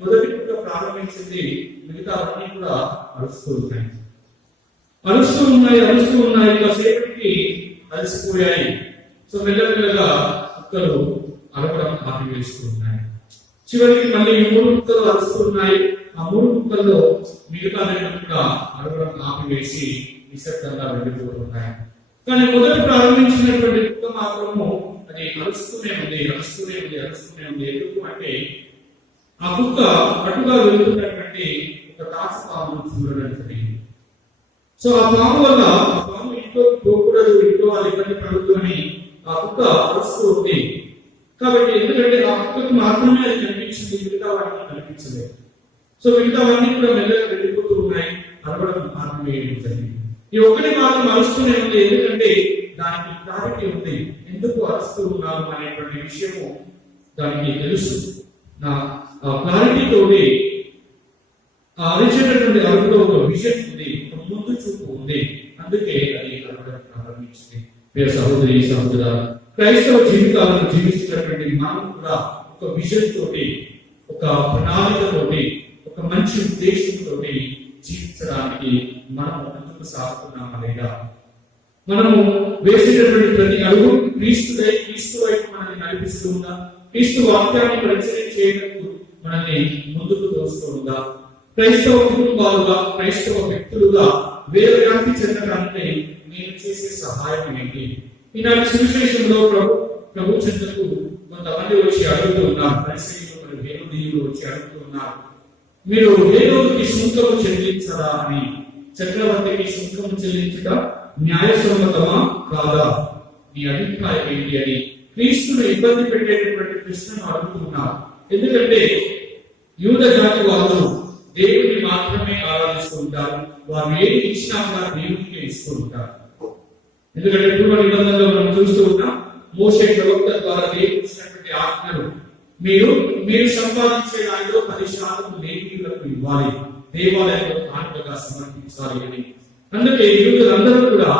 మొదటి కుక్క ప్రారంభించింది, మిగతా అన్ని కూడా అరుస్తూ ఉన్నాయి. కాసేపటికి అలసిపోయాయి. సో మెల్లమెల్లగా కుక్కలు అరవడం ఆపివేస్తూ ఉన్నాయి. చివరికి మళ్ళీ 3 కుక్కలు అరుస్తూ ఉన్నాయి. ఆ 3 కుక్కల్లో మిగతా 2 కూడా అరవడం ఆపివేసి నిశ్శబ్దంగా వెళ్ళిపోతున్నాయి. కానీ మొదట ప్రారంభించినటువంటి కుక్క మాత్రము అది అరుస్తూనే ఉంది. ఎందుకు అంటే ఆ కుక్క అటుగా వెళ్తున్నటువంటి ఒక తాచు పామును చూడడం జరిగింది. సో ఆ పాము వల్ల ఆ పాము ఇంట్లో పోకూడదు, ఇంట్లో వాళ్ళు ఇబ్బంది పడద్దు అని ఆ కుక్క అరుస్తూ ఉంది. కాబట్టి ఎందుకంటే ఆ కుక్కకు మాత్రమే అది కనిపించింది, మిగతా వాటికి కనిపించలేదు. సో మిగతావన్నీ కూడా మెల్లగా వెళ్ళిపోతూ ఉన్నాయి, అరవడం ఆపివేయడం జరిగింది. ఈ ఒక్కటి మాత్రం అరుస్తూనే ఉంది, ఎందుకంటే దానికి క్లారిటీ ఉంది ఎందుకు అరుస్తూ ఉన్నాము అనేటువంటి విషయము దానికి తెలుసు. నా క్లారిటీ తోటి అరిచేటటువంటి అరుగులో ఒక విజన్ ఉంది, ఒక ముందు చూపు ఉంది, అందుకే అది అరవడం ప్రారంభించింది. ప్రియ సహోదరి సహోదరు, క్రైస్తవ జీవితాలను జీవిస్తున్నటువంటి మనం కూడా ఒక విజన్ తోటి, ఒక ప్రణాళికతోటి, ఒక మంచి ఉద్దేశంతో జీవించడానికి మనం ముందుకు సాగుతున్నామా లేదా? మనము వేసేటటువంటి ప్రతి అడుగు క్రీస్తు వైపు మనల్ని నడిపిస్తూ ఉందా? క్రీస్తు వాక్యాన్ని పరిచయం చేయడానికి మనల్ని ముందుకు తోస్తూ ఉందా? క్రైస్తవ కుటుంబాలుగా, క్రైస్తవ వ్యక్తులుగా వేరవ్యాప్తి చెందడానికి నేను చేసే సహాయం ఏంటి? ఈనాటి సువిశేషంలో ప్రభు చెంతకు కొంతమంది వచ్చి అడుగుతూ ఉన్నారు. పరిసయ్యులు మరియు హేరోదీయులు వచ్చి అడుగుతూ ఉన్నారు, మీరు హేరోదుకి సుంకము చెల్లించరా అని. చక్రవర్తికి సుంకము చెల్లించుట న్యాయసమ్మతమా కాదా, మీ అభిప్రాయం ఏంటి అని క్రీస్తును ఇబ్బంది పెట్టేటటువంటి ప్రశ్నను అడుగుతున్నారు. ఎందుకంటే యూద జాతి వాళ్ళు దేవుడిని మాత్రమే ఆరాధిస్తూ ఉంటారు. వారు ఏది ఇచ్చినా కూడా దేవుడికే ఇస్తూ ఉంటారు. ఎందుకంటే పూర్వ నిబంధనలో మనం చూస్తూ ఉన్నాం, మోషే ప్రవక్త ద్వారా దేవుడు ఇచ్చినటువంటి ఆజ్ఞలు, మీరు సంపాదించే దానిలో 10% లేవీయులకు ఇవ్వాలి, దేవాలయంలో కానుకగా సమర్పించాలి అని. అందుకే యూదులందరూ కూడా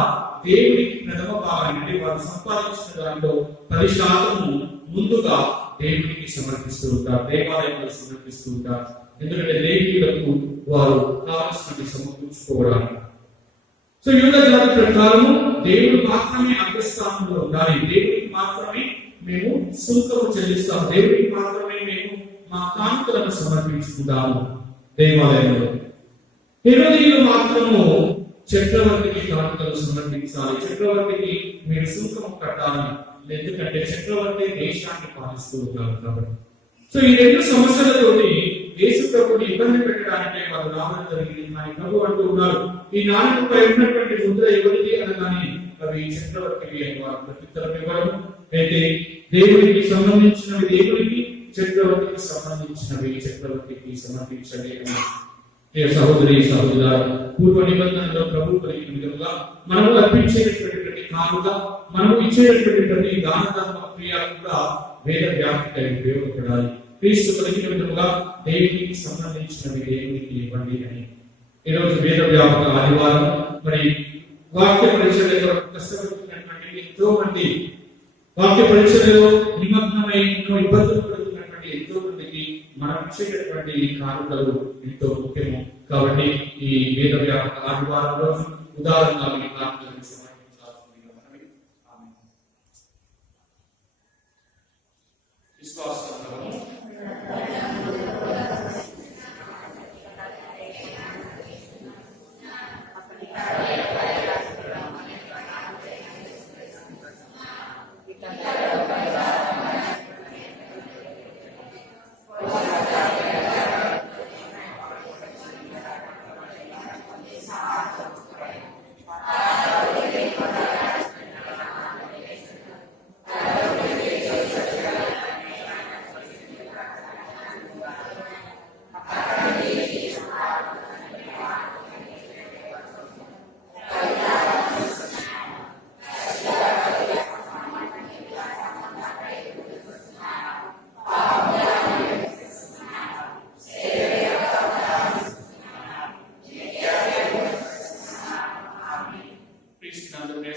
దేవుడికి ప్రథమ భాగాన్ని, అంటే వారు సంపాదించిన దానిలో 10% ముందుగా దేవుడికి సమర్పిస్తూ ఉంటారు, దేవాలయంలో సమర్పిస్తూ ఉంటారు. ఎందుకంటే లేవీయులకు వారు కావలసినవి సమకూర్చుకోవడానికి. సో యూద జాతి ప్రకారము దేవుడు మాత్రమే అగ్రస్థానంలో ఉండాలి, దేవుడికి మాత్రమే మేము సుంకము చెల్లిస్తాము, దేవుడికి మాత్రమే మేము మా కానుకలను సమర్పించుకుంటాము దేవాలయంలో. హేరోదీయులు మాత్రము చక్రవర్తికి కానుకలు సమర్పించాలి, చక్రవర్తికి మీరు సుంకము కట్టాలి, ఎందుకంటే చక్రవర్తి దేశాన్ని పాలిస్తూ ఉన్నారు కాబట్టి. సో ఈ రెండు సమస్యలతోటి యేసు ప్రభుని ఇబ్బంది పెట్టడానికే వారు రావడం జరిగింది. కానీ ప్రభు అంటూ ఉన్నారు, ఈ నాలుగుపై ఉన్నటువంటి ముద్ర ఎవరికి అనగానే అవి చక్రవర్తికి అని వారు ప్రత్యుత్తరం ఇవ్వడం. అయితే దేవుడికి సంబంధించినవి దేవుడికి, చక్రవర్తికి సంబంధించినవి చక్రవర్తికి సమర్పించండి అని. సహోదరి సహోదర, పూర్వ నిబంధనలో ప్రభు కలిగిన విధంగా మనము అర్పించేటటువంటి ప్రతి కానుక, మనము ఇచ్చేటటువంటి ప్రతి దాన ధర్మ క్రియ కూడా వేద వ్యాప్తికై ఉపయోగపడాలి. క్రీస్తు కలిగిన విధంగా దేవునికి సంబంధించినవి దేవునికి ఇవ్వండి అని. ఈరోజు వేద వ్యాపక ఆదివారం. మరి వాక్య పరిచర్యలో కష్టపడుతున్నటువంటి ఎంతో మంది, వాక్య పరిచర్యలో నిమగ్నమై ఎన్నో ఇబ్బందులు పడుతున్నటువంటి ఎంతో మందికి మనం ఇచ్చేటటువంటి కానుకలు ఎంతో ముఖ్యము. కాబట్టి ఈ వేద వ్యాపక ఆదివారం రోజు ఉదాహరణగా ఈ కానుకలను సమర్పించాల్సిందిగా మనవి. ఆమేన్. విశ్వాసం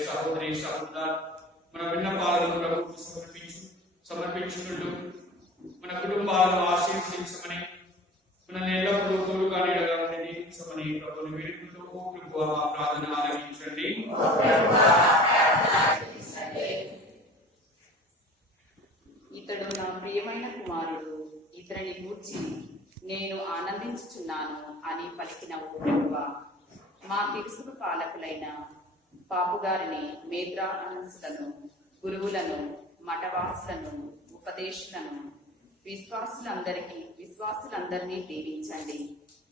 సహోదరి సహోదర, మన విన్నపాలను ప్రభువుకు సమర్పించుకుంటూ మన కుటుంబాలను ఆశీర్వదించమని, మన ఎల్లప్పుడూ తోడుగా నీడగా దీవించమని ప్రభువుని వేడుకుంటూ, ఓ ప్రభువా మా ప్రార్థన ఆలకించండి. ఇతడు నా ప్రియమైన కుమారుడు, ఇతడిని గూర్చి నేను ఆనందించుచున్నాను అని పలికిన ఓ ప్రభువా, మా తిరుసుకు పాలకులైన పాపుగారిని, మేద్రానులను, గురువులను, మఠవాసులను, ఉపదేశులను, విశ్వాసులందరినీ దీవించండి.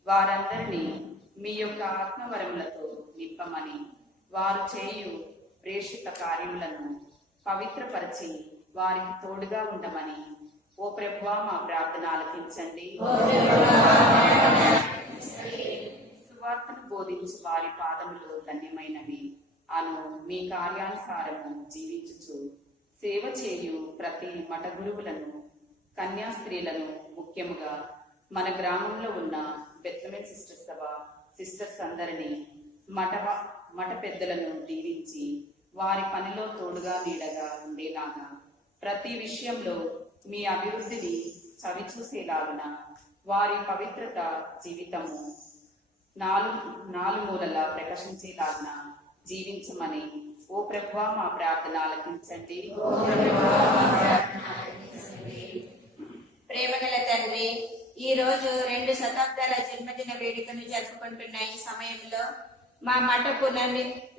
వారందరినీ మీ యొక్క ఆత్మవరములతో నింపమని, వారు చేయు ప్రేషిత కార్యములను పవిత్రపరిచి వారికి తోడుగా ఉండమని, ఓ ప్రభువా మా ప్రార్థన ఆలకించండి. సువార్తను బోధించు వారి పాదములు ధన్యమైనవి అను మీ కార్యానుసారము జీవించుచు సేవ చేయు ప్రతి మఠ గురువులను, కన్యాస్త్రీలను, ముఖ్యముగా మన గ్రామంలో ఉన్న బెత్లెహేమ్ సిస్టర్స్ సభ సిస్టర్స్ అందరినీ, మఠ పెద్దలను దీవించి వారి పనిలో తోడుగా నీడగా ఉండేలాగా, ప్రతి విషయంలో మీ అభివృద్ధిని చవిచూసేలాగున వారి పవిత్రత జీవితము నాలుమూలలా ప్రకాశించేలాగున జీవించమని, ఓ ప్రభువా మా ప్రార్థన ఆలకించండి. ప్రేమగల తండ్రి, ఈ రోజు 2 శతాబ్దాల జన్మదిన వేడుకను జరుపుకుంటున్న ఈ సమయంలో మా మఠ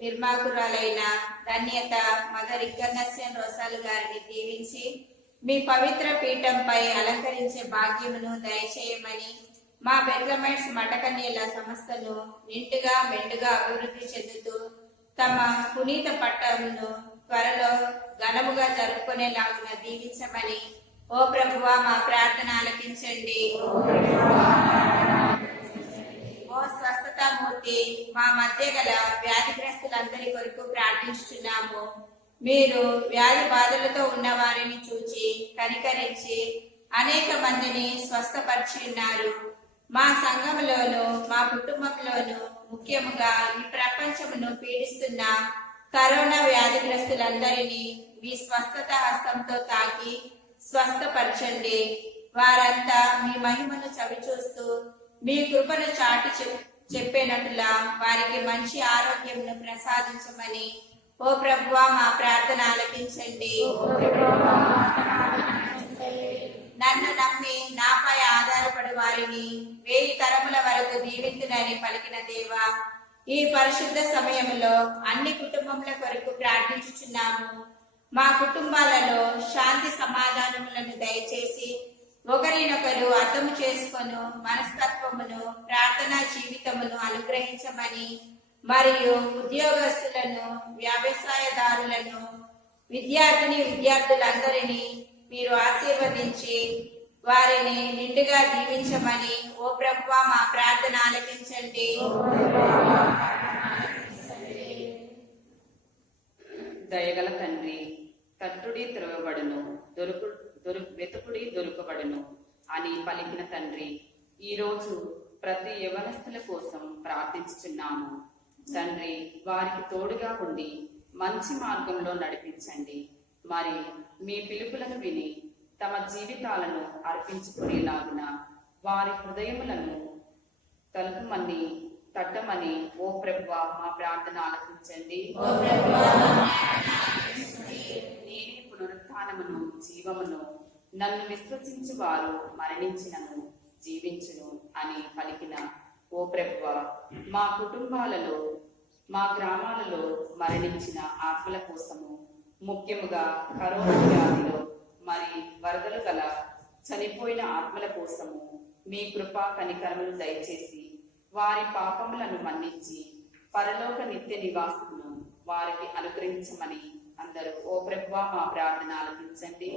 నిర్మాకురాలైన ధన్యత మదర్ ఇగ్గనస్యన్ రోసాలు గారిని దీవించి మీ పవిత్ర పీఠంపై అలంకరించే భాగ్యమును దయచేయమని మా బెత్లమైట్స్ మఠకన్యల సంస్థను నిండుగా మెండుగా అభివృద్ధి చెందుతూ తమ పునీత పట్టమును త్వరలో ఘనముగా జరుపుకునేలాగున దీవించమని ఓ ప్రభువా మా ప్రార్థన ఆలకించండి. ఓ స్వస్థతామూర్తి, మా మధ్య గల వ్యాధిగ్రస్తులందరి కొరకు ప్రార్థించుచున్నాము. మీరు వ్యాధి బాధలతో ఉన్న వారిని చూచి కనికరించి అనేక మందిని స్వస్థపరిచి ఉన్నారు. మా సంఘములోను మా కుటుంబంలోను ముఖ్యముగా ఈ ప్రపంచమును పీడిస్తున్న కరోనా వ్యాధిగ్రస్తులందరినీ మీ స్వస్థత హస్తంతో తాకి స్వస్థపరచండి. వారంతా మీ మహిమను చవిచూస్తూ మీ కృపను చాటి చెప్పేనట్లా వారికి మంచి ఆరోగ్యమును ప్రసాదించమని ఓ ప్రభువా మా ప్రార్థన ఆలకించండి. నన్ను నమ్మి నాపై ఆధారపడి వారిని 1000 తరముల వరకు దీవించునని పలికిన దేవా, ఈ పరిశుద్ధ సమయంలో అన్ని కుటుంబముల కొరకు ప్రార్థించుచున్నాము. మా కుటుంబాలలో శాంతి సమాధానములను దయచేసి ఒకరినొకరు అర్థము చేసుకొను మనస్తత్వమును ప్రార్థనా జీవితమును అనుగ్రహించమని మరియు ఉద్యోగస్తులను వ్యవసాయదారులను విద్యార్థులందరినీ మీరు ఆశీర్వదించి వారిని నిండుగా దీవించమని ఓ ప్రభువా మా ప్రార్థన ఆలకించండి. దయగల తండ్రి, తట్టుడి త్రవబడును, వెతుకుడి దొరకబడును అని పలికిన తండ్రి, ఈ రోజు ప్రతి యవనస్తుల కోసం ప్రార్థించుచున్నాము. తండ్రి, వారికి తోడుగా ఉండి మంచి మార్గంలో నడిపించండి. మరి మీ పిలుపులను విని తమ జీవితాలను అర్పించుకునేలాగున వారి హృదయములను తలుపుమని తట్టమని ఓ ప్రభువా మా ప్రార్థన ఆలకించండి. నేనే పునరుత్థానమును జీవమును, నన్ను విశ్వసించు వారు మరణించినను జీవించును అని పలికిన ఓ ప్రభువా, మా కుటుంబాలలో మా గ్రామాలలో మరణించిన ఆత్మల కోసము, ముఖ్యముగా కరోనా వ్యాధిలో మరి వరదలు గల చనిపోయిన ఆత్మల కోసము మీ కృపా కనికరములు దయచేసి వారి పాపములను మన్నించి పరలోక నిత్య నివాసమును వారికి అనుగ్రహించమని అందరూ ఓ ప్రభువా మా ప్రార్థన ఆలకించండి.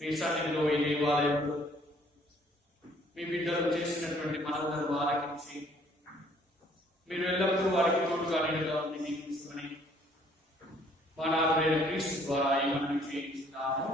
మీ సన్నిధిలో ఈ దేవాలయంలో మీ బిడ్డలు చేసినటువంటి మనవులను ఆలకించి మీరు ఎల్లప్పుడూ వారికి తోడుగా నిండుగా ఉండి దీవించమని మా నాథుడైన క్రీస్తు ద్వారా ఈ మనవి చేయించున్నాము.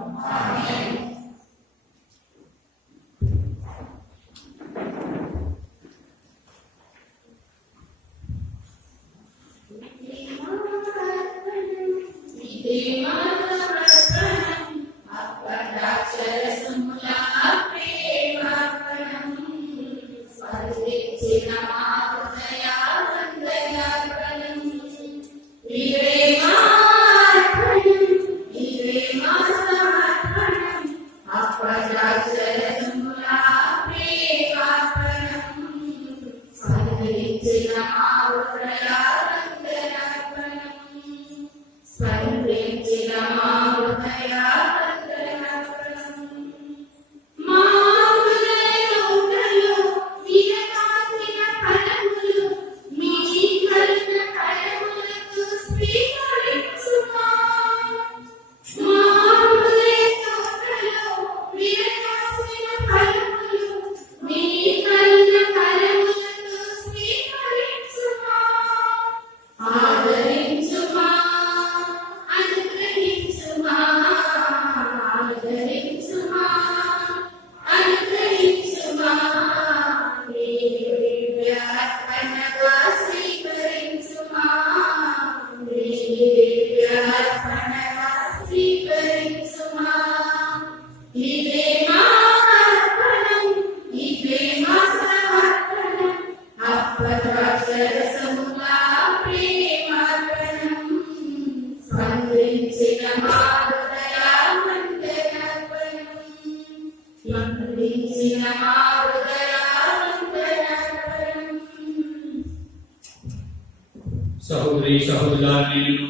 సహోదరి సహోదరులారా,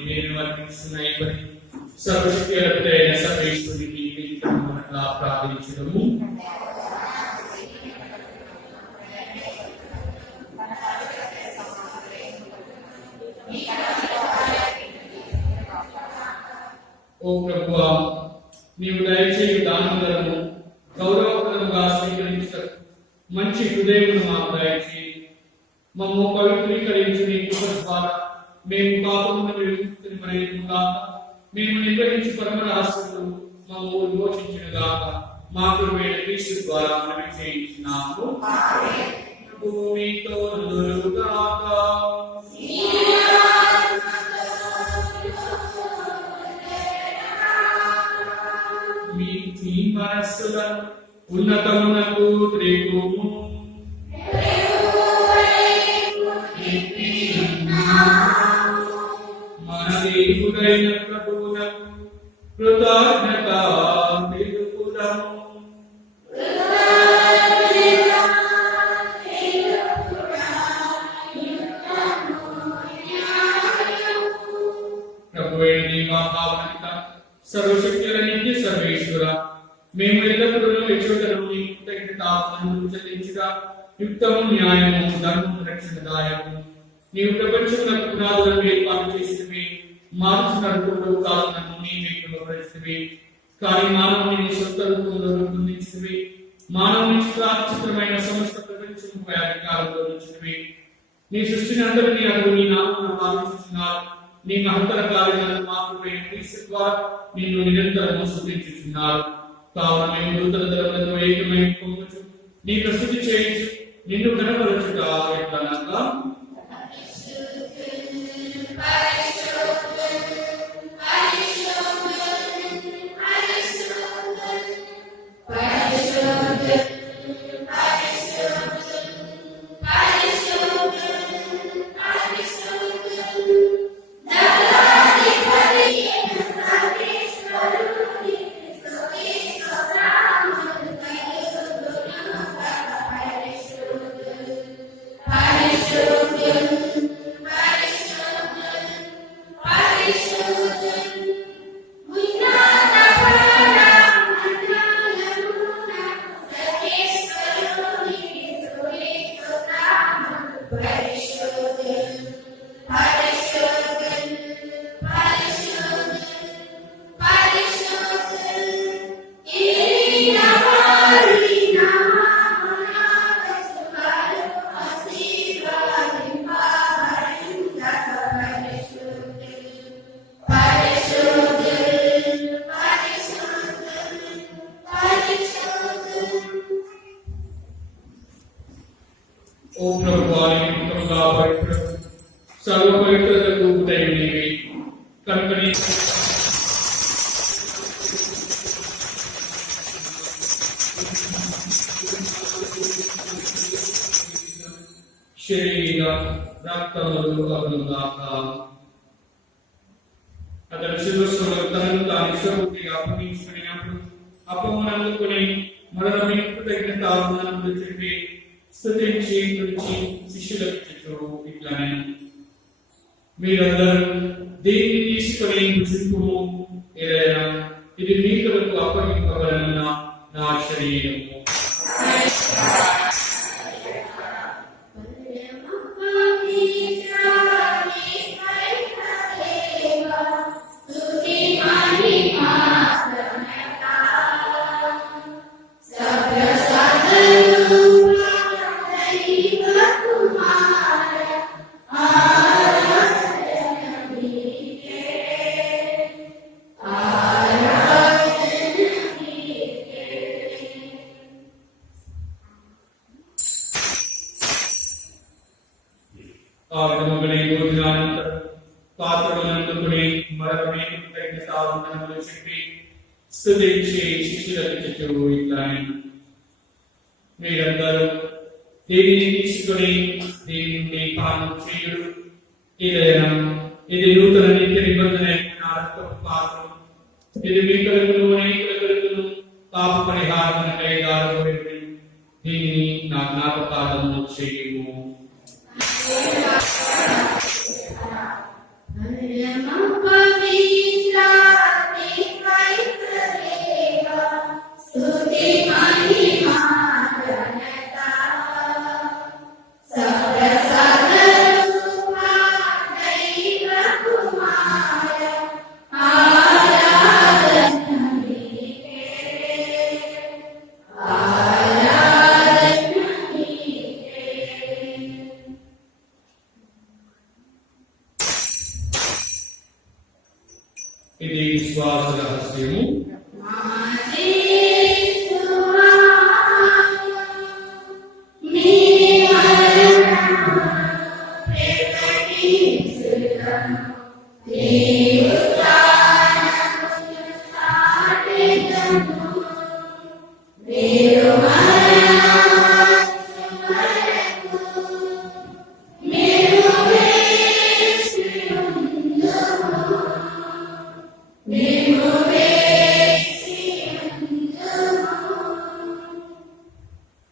నేను వర్తిస్తున్న ఈ పని సర్వశక్తిగల సర్వేశ్వరునికి మనగా ప్రార్థించడము. ఓ ప్రభువా, నీవు దయచేయు దానములను గౌరవప్రదముగా స్వీకరించటకు మంచి హృదయమును మాకు దయచేయి. మమ్ము పవిత్రీకరించు నీ కృప ద్వారా మేము పాపమును విముక్తిని పొందుగాక. మేము నిర్వహించు పరమ రహస్యములు మమ్ము విమోచించుగాక. మా కృపైన క్రీస్తు ద్వారా మనం చేయించున్నాము. ప్రభువు మీతో ఉండుగాక. మీ మనస్సులను ఉన్నతమునకు త్రిగుము. మన దేవుడైన ప్రభువునకు కృతజ్ఞత తెలుపుదాము. ప్రభువైన దేవా, భావనిత సర్వశక్తుల నిత్య సర్వేశ్వర, మేము ఎల్లప్పుడూ యశోదను కృతజ్ఞతాపనలు చెల్లించుగా యుక్తము, న్యాయము, ధర్మము, రక్షణదాయము. నీవు ప్రపంచంలో పునాదులను ఏర్పాటు చేసినవి, మార్చి నడుపుడు కారణము నీవే కృపరిచినవి. కానీ మానవుని నీ సొంత రూపంలో రూపొందించినవి, మానవుని చిత్రమైన సమస్త ప్రపంచంపై అధికారంలో ఉంచినవి. నీ సృష్టిని అందరినీ అడుగు నీ నామమును భావించుచున్నారు. నీ మహత్తర కార్యాలను మాత్రమే క్రీస్తు ద్వారా నిన్ను నిరంతరము స్తుతించుచున్నారు. కావున మేము దూతల దళములతో ఏకమై పొంగుచు నీ ప్రస్తుతి చేయించు నిన్ను కనపరచుట ఎట్లనగా, ఓ ప్రభువా, నిమిత్తముగా పవిత్రుడు సర్వ పవిత్రతకు ఉదయం నీవే కనుక నీ శరీర రక్తములు అగునుగాక. అతడు శివస్సులో తనను తాను విశ్వభూతిగా అప్పగించుకున్నప్పుడు అప్పమునందుకుని మరొక కృతజ్ఞతావందనములు చెప్పి స్తుతించి గురించి శిష్యులకు ఇట్లానే, మీరందరూ దీన్ని తీసుకొని భుజింపుము, ఏదైనా ఇది మీ కొరకు అప్పగింపబడిన నా శరీరము. ఆ విధముగానే భోజనానంతరం పాత్రలందుకుని మరొక కృతజ్ఞతావందనములు చెప్పి స్తుతించి శిష్యులకు చెప్పు ఇట్లానే, మీరందరూ దీనిని తీసుకుని దీనిని పానం చేయుడు. ఏదైనా ఇది నూతన నిత్య నిబంధన నా రక్తపు పాత్రం. ఇది మీ కొరకును అనేకుల కొరకును పాప పరిహారమునకై దారబోయుడి. దీనిని నా జ్ఞాపకార్థము చేయుము. ఇది విశ్వాస రహస్యము.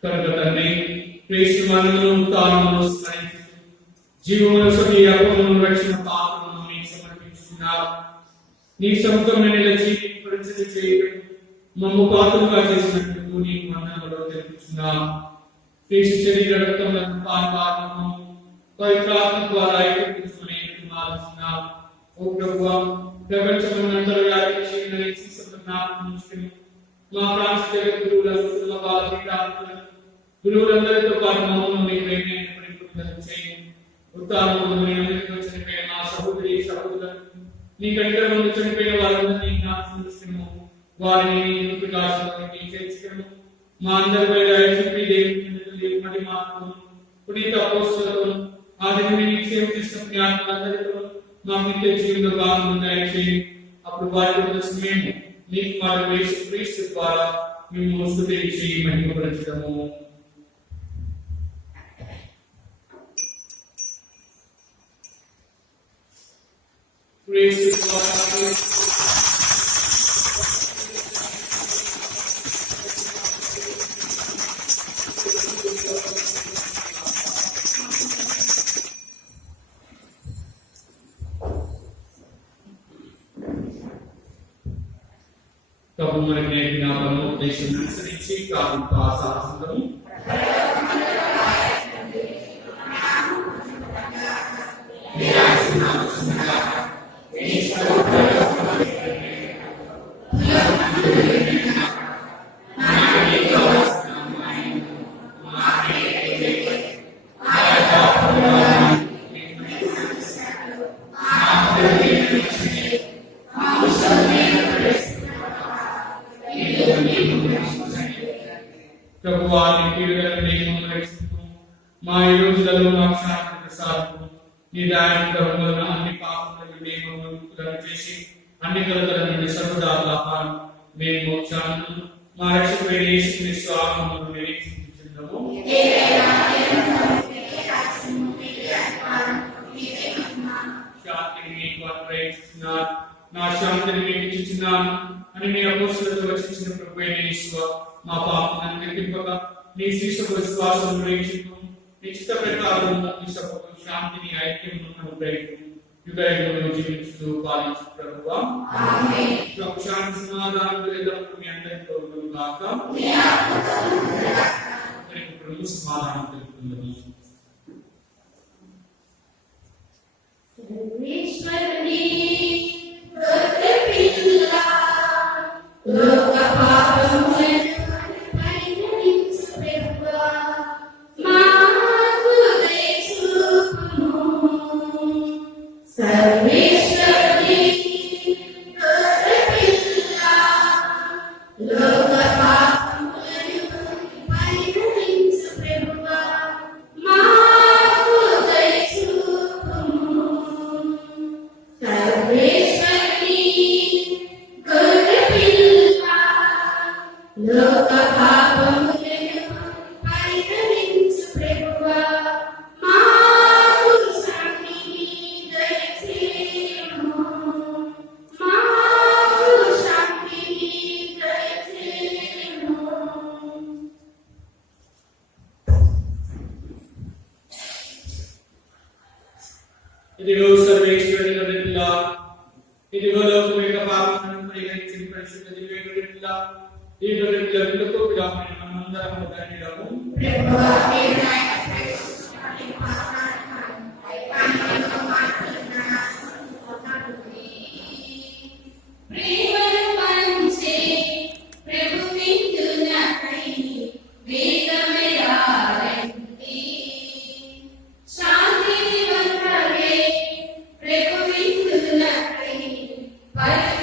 కనుక తండ్రి క్రీస్తు మరణమును తాను స్మరించు జీవముల స్వకీయ అపములను రక్షణ పాత్రను నీకు సమర్పించుకున్నారు. నీ సముఖంలో నిలిచి పరిచయం చేయడం మమ్ము పాత్రలుగా చేసినట్టు నీకు వందనములు తెలుపుచున్నాం. క్రీస్తు శరీర రక్తములను పాల్గొనము పవిత్రాత్మ ద్వారా ఏకీకరించుకునే మారుచున్నాం. ఓ ప్రభువా, ప్రపంచమంతటా వ్యాపించి ఉన్న ఈ శిశువులను ఉంచుకుని మా ప్రాంతీయ గురువులను గురువులందరితో పాటు మమ్మల్ని మీ ప్రేమైన పరిపూర్ణత చేయండి. ఉత్తానములను చనిపోయిన మా సహోదరి సహోదరులు నీ కంటే ముందు చనిపోయిన వారందరినీ జ్ఞాపకం చేసుకున్నాము. వారిని ప్రకాశంలోకి చేర్చుకున్నాము. మా అందరిపై దయచూపి దేవుని మరి మాకు పునీత అపోస్తలులను ఆ దినమే నీకు సేవ చేసిన జ్ఞాపకాలందరితో మాకు నిత్య జీవితంలో భాగం దయచేయండి. అప్పుడు వారి కోసం మేము నీకు మరి క్రీస్తు ద్వారా మేము స్తుతించి మహిమపరచుటము. క్రీస్తు ద్వారా ప్రభు మనకి నేర్పిన పరమోపదేశం అనుసరించి కాకుండా సాహసము ప్రభువాన్ని కీడుగలని మా ఈ రోజులలో మాకు శాంతి ప్రసాదము. నీ దయానుగ్రహములను అన్ని పాపములను నియమములను చేసి అన్ని కలతల నుండి సర్వదా కాపాడు. మేము మోక్షాలను మా రక్షకుడైన యేసుక్రీస్తు ఆత్మను నిరీక్షించుచున్నాము. శాంతిని మీకు అనుగ్రహించుచున్నాను, నా శాంతిని మీకు ఇచ్చుచున్నాను అని మీ అపోస్తలులతో వచించిన ప్రభువైన యేసువా, మా పాపములను లెక్కింపక నీ శిష్యుల విశ్వాసం గ్రహించును. నిశ్చిత ప్రకారం ఈ సభకు శాంతిని ఐక్యమును అనుగ్రహించు. యుగయుగములు జీవించుతూ పాలించు ప్రభువా. ప్రభు శాంతి సమాధానం ఎల్లప్పుడూ మీ అందరితో ఉండును గాక. ప్రభు సమాధానం తెలుపుతున్నది. ఇదిగో సర్వేశ్వరుని బిడ్డ, ఇదిగో లోకం యొక్క పాపములను పరిహరించిన పరిశుద్ధ దివ్య బిడ్డ, ఈ బిడ్డ బిడ్డకు పిలవమైన మనందరము ధన్యులము. Bye.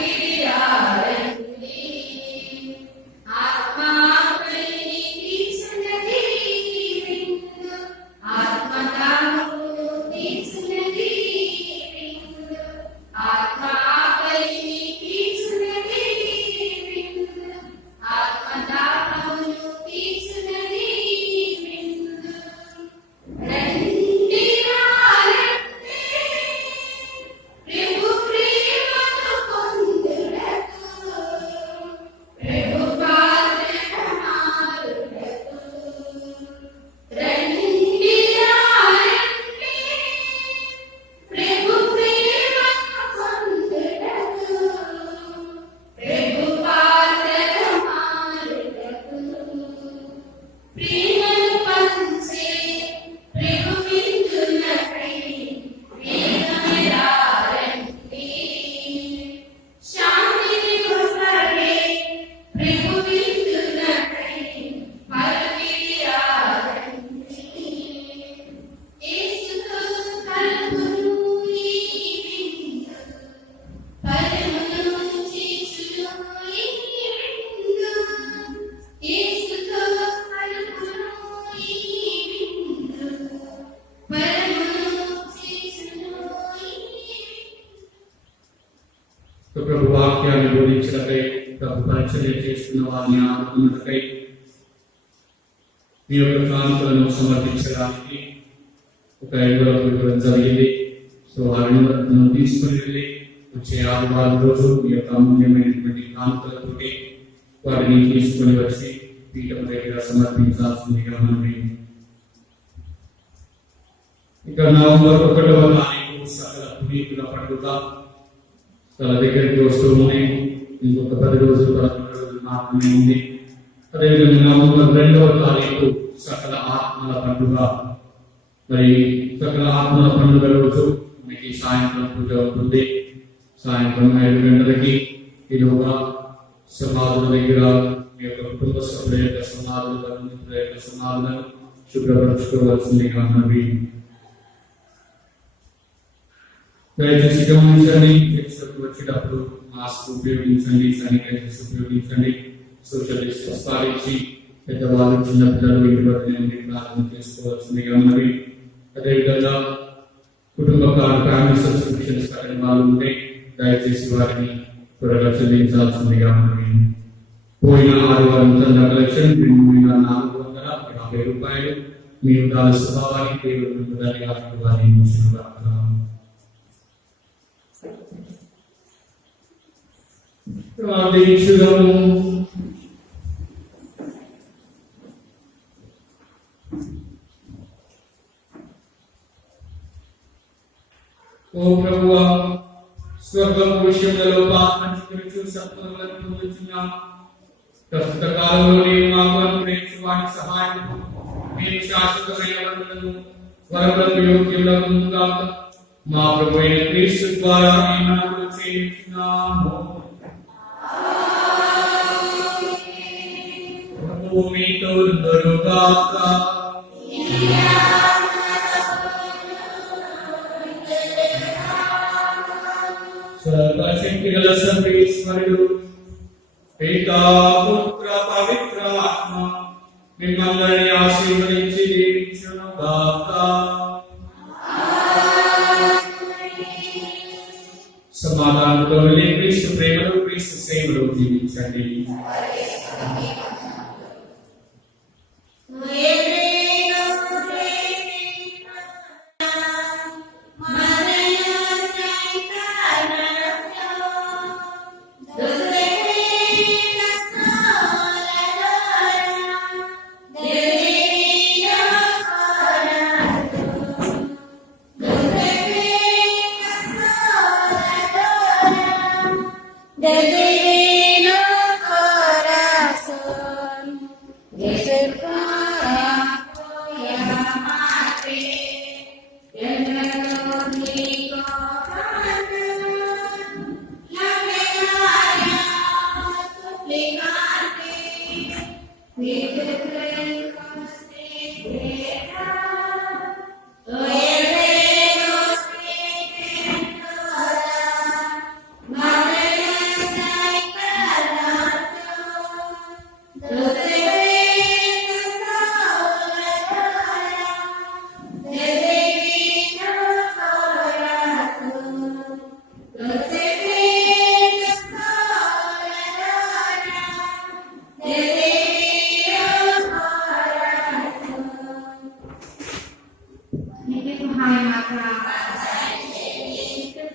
ప్రభు వాక్యాన్ని బోధించటకై, ప్రభు పరిచర్య చేస్తున్న వారిని ఆదుకున్నటకై, మీ యొక్క కానుకలను సమర్పించడానికి ఒక ఎంవలప్ ఇవ్వడం జరిగింది. సో ఆ ఎంవలప్ను తీసుకుని వెళ్ళి వచ్చే ఆదివారం రోజు మీ యొక్క అమూల్యమైనటువంటి కానుకలతోటి వాటిని తీసుకుని వచ్చి పీఠం దగ్గర సమర్పించాల్సిందిగా మనవి. ఇక నవంబర్ 1వ తారీఖు సకల పునీతుల పండుగ తన దగ్గరికి వస్తూ ఉన్నాయి. ఇంకొక 10 రోజులు 11 రోజులు మాత్రమే ఉంది. అదేవిధంగా నవంబర్ 2వ తారీఖు సకల ఆత్మల పండుగ. మరి సకల ఆత్మల పండుగ రోజు మనకి సాయంత్రం పూజ అవుతుంది. సాయంత్రం 5 గంటలకి ఈలోగా సమాధుల దగ్గర మీ యొక్క కుటుంబ సభ్యుల యొక్క సమాధులు, బంధువుల యొక్క సమాధులను శుభ్రపరచుకోవాల్సిందిగా మనవి. దయచేసి గమనించండి, వచ్చేటప్పుడు మాస్క్ ఉపయోగించండి, శానిటైజర్స్ ఉపయోగించండి, సోషల్ డిస్టెన్స్ పాటించి పెద్దవాళ్ళు, చిన్నపిల్లలు ఇంటి వద్ద నుండి ప్రార్థన చేసుకోవాల్సిందిగా మనవి. అదేవిధంగా కుటుంబ కార్డు, ఫ్యామిలీ సబ్స్క్రిప్షన్స్ కట్టిన వాళ్ళు ఉంటే దయచేసి వారిని త్వరగా చెల్లించాల్సిందిగా మనవి. పోయిన ఆదివారం చందా కలెక్షన్ 2450 రూపాయలు. మీ ఉండాలి స్వభావానికి దేవుడు ఉండాలి ఆశీర్వాదం. ప్రార్థించుదాము. ఓ ప్రభువా, స్వర్గం విషయంలో పాత్ర సత్వలను పొందుతున్నాం. ప్రస్తుత కాలంలో నేను మాకు అనుగ్రహించి వాటి సహాయం మేము శాశ్వతమైన వరములను యోగ్యులముగా మా ప్రభు అయిన క్రీస్తు ద్వారా మేము చేస్తున్నాము. ప్రభువు మీతో ఉండుగాక. సర్వశక్తి గల సర్వేశ్వరుడు పితా, పుత్ర, పవిత్ర ఆత్మ మిమ్మల్ని ఆశీర్వదించి దీవించునుగాక. సమాధానంతో వెళ్ళి క్రీస్తు ప్రేమలో, క్రీస్తు సేవలో జీవించండి.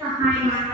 సహాయం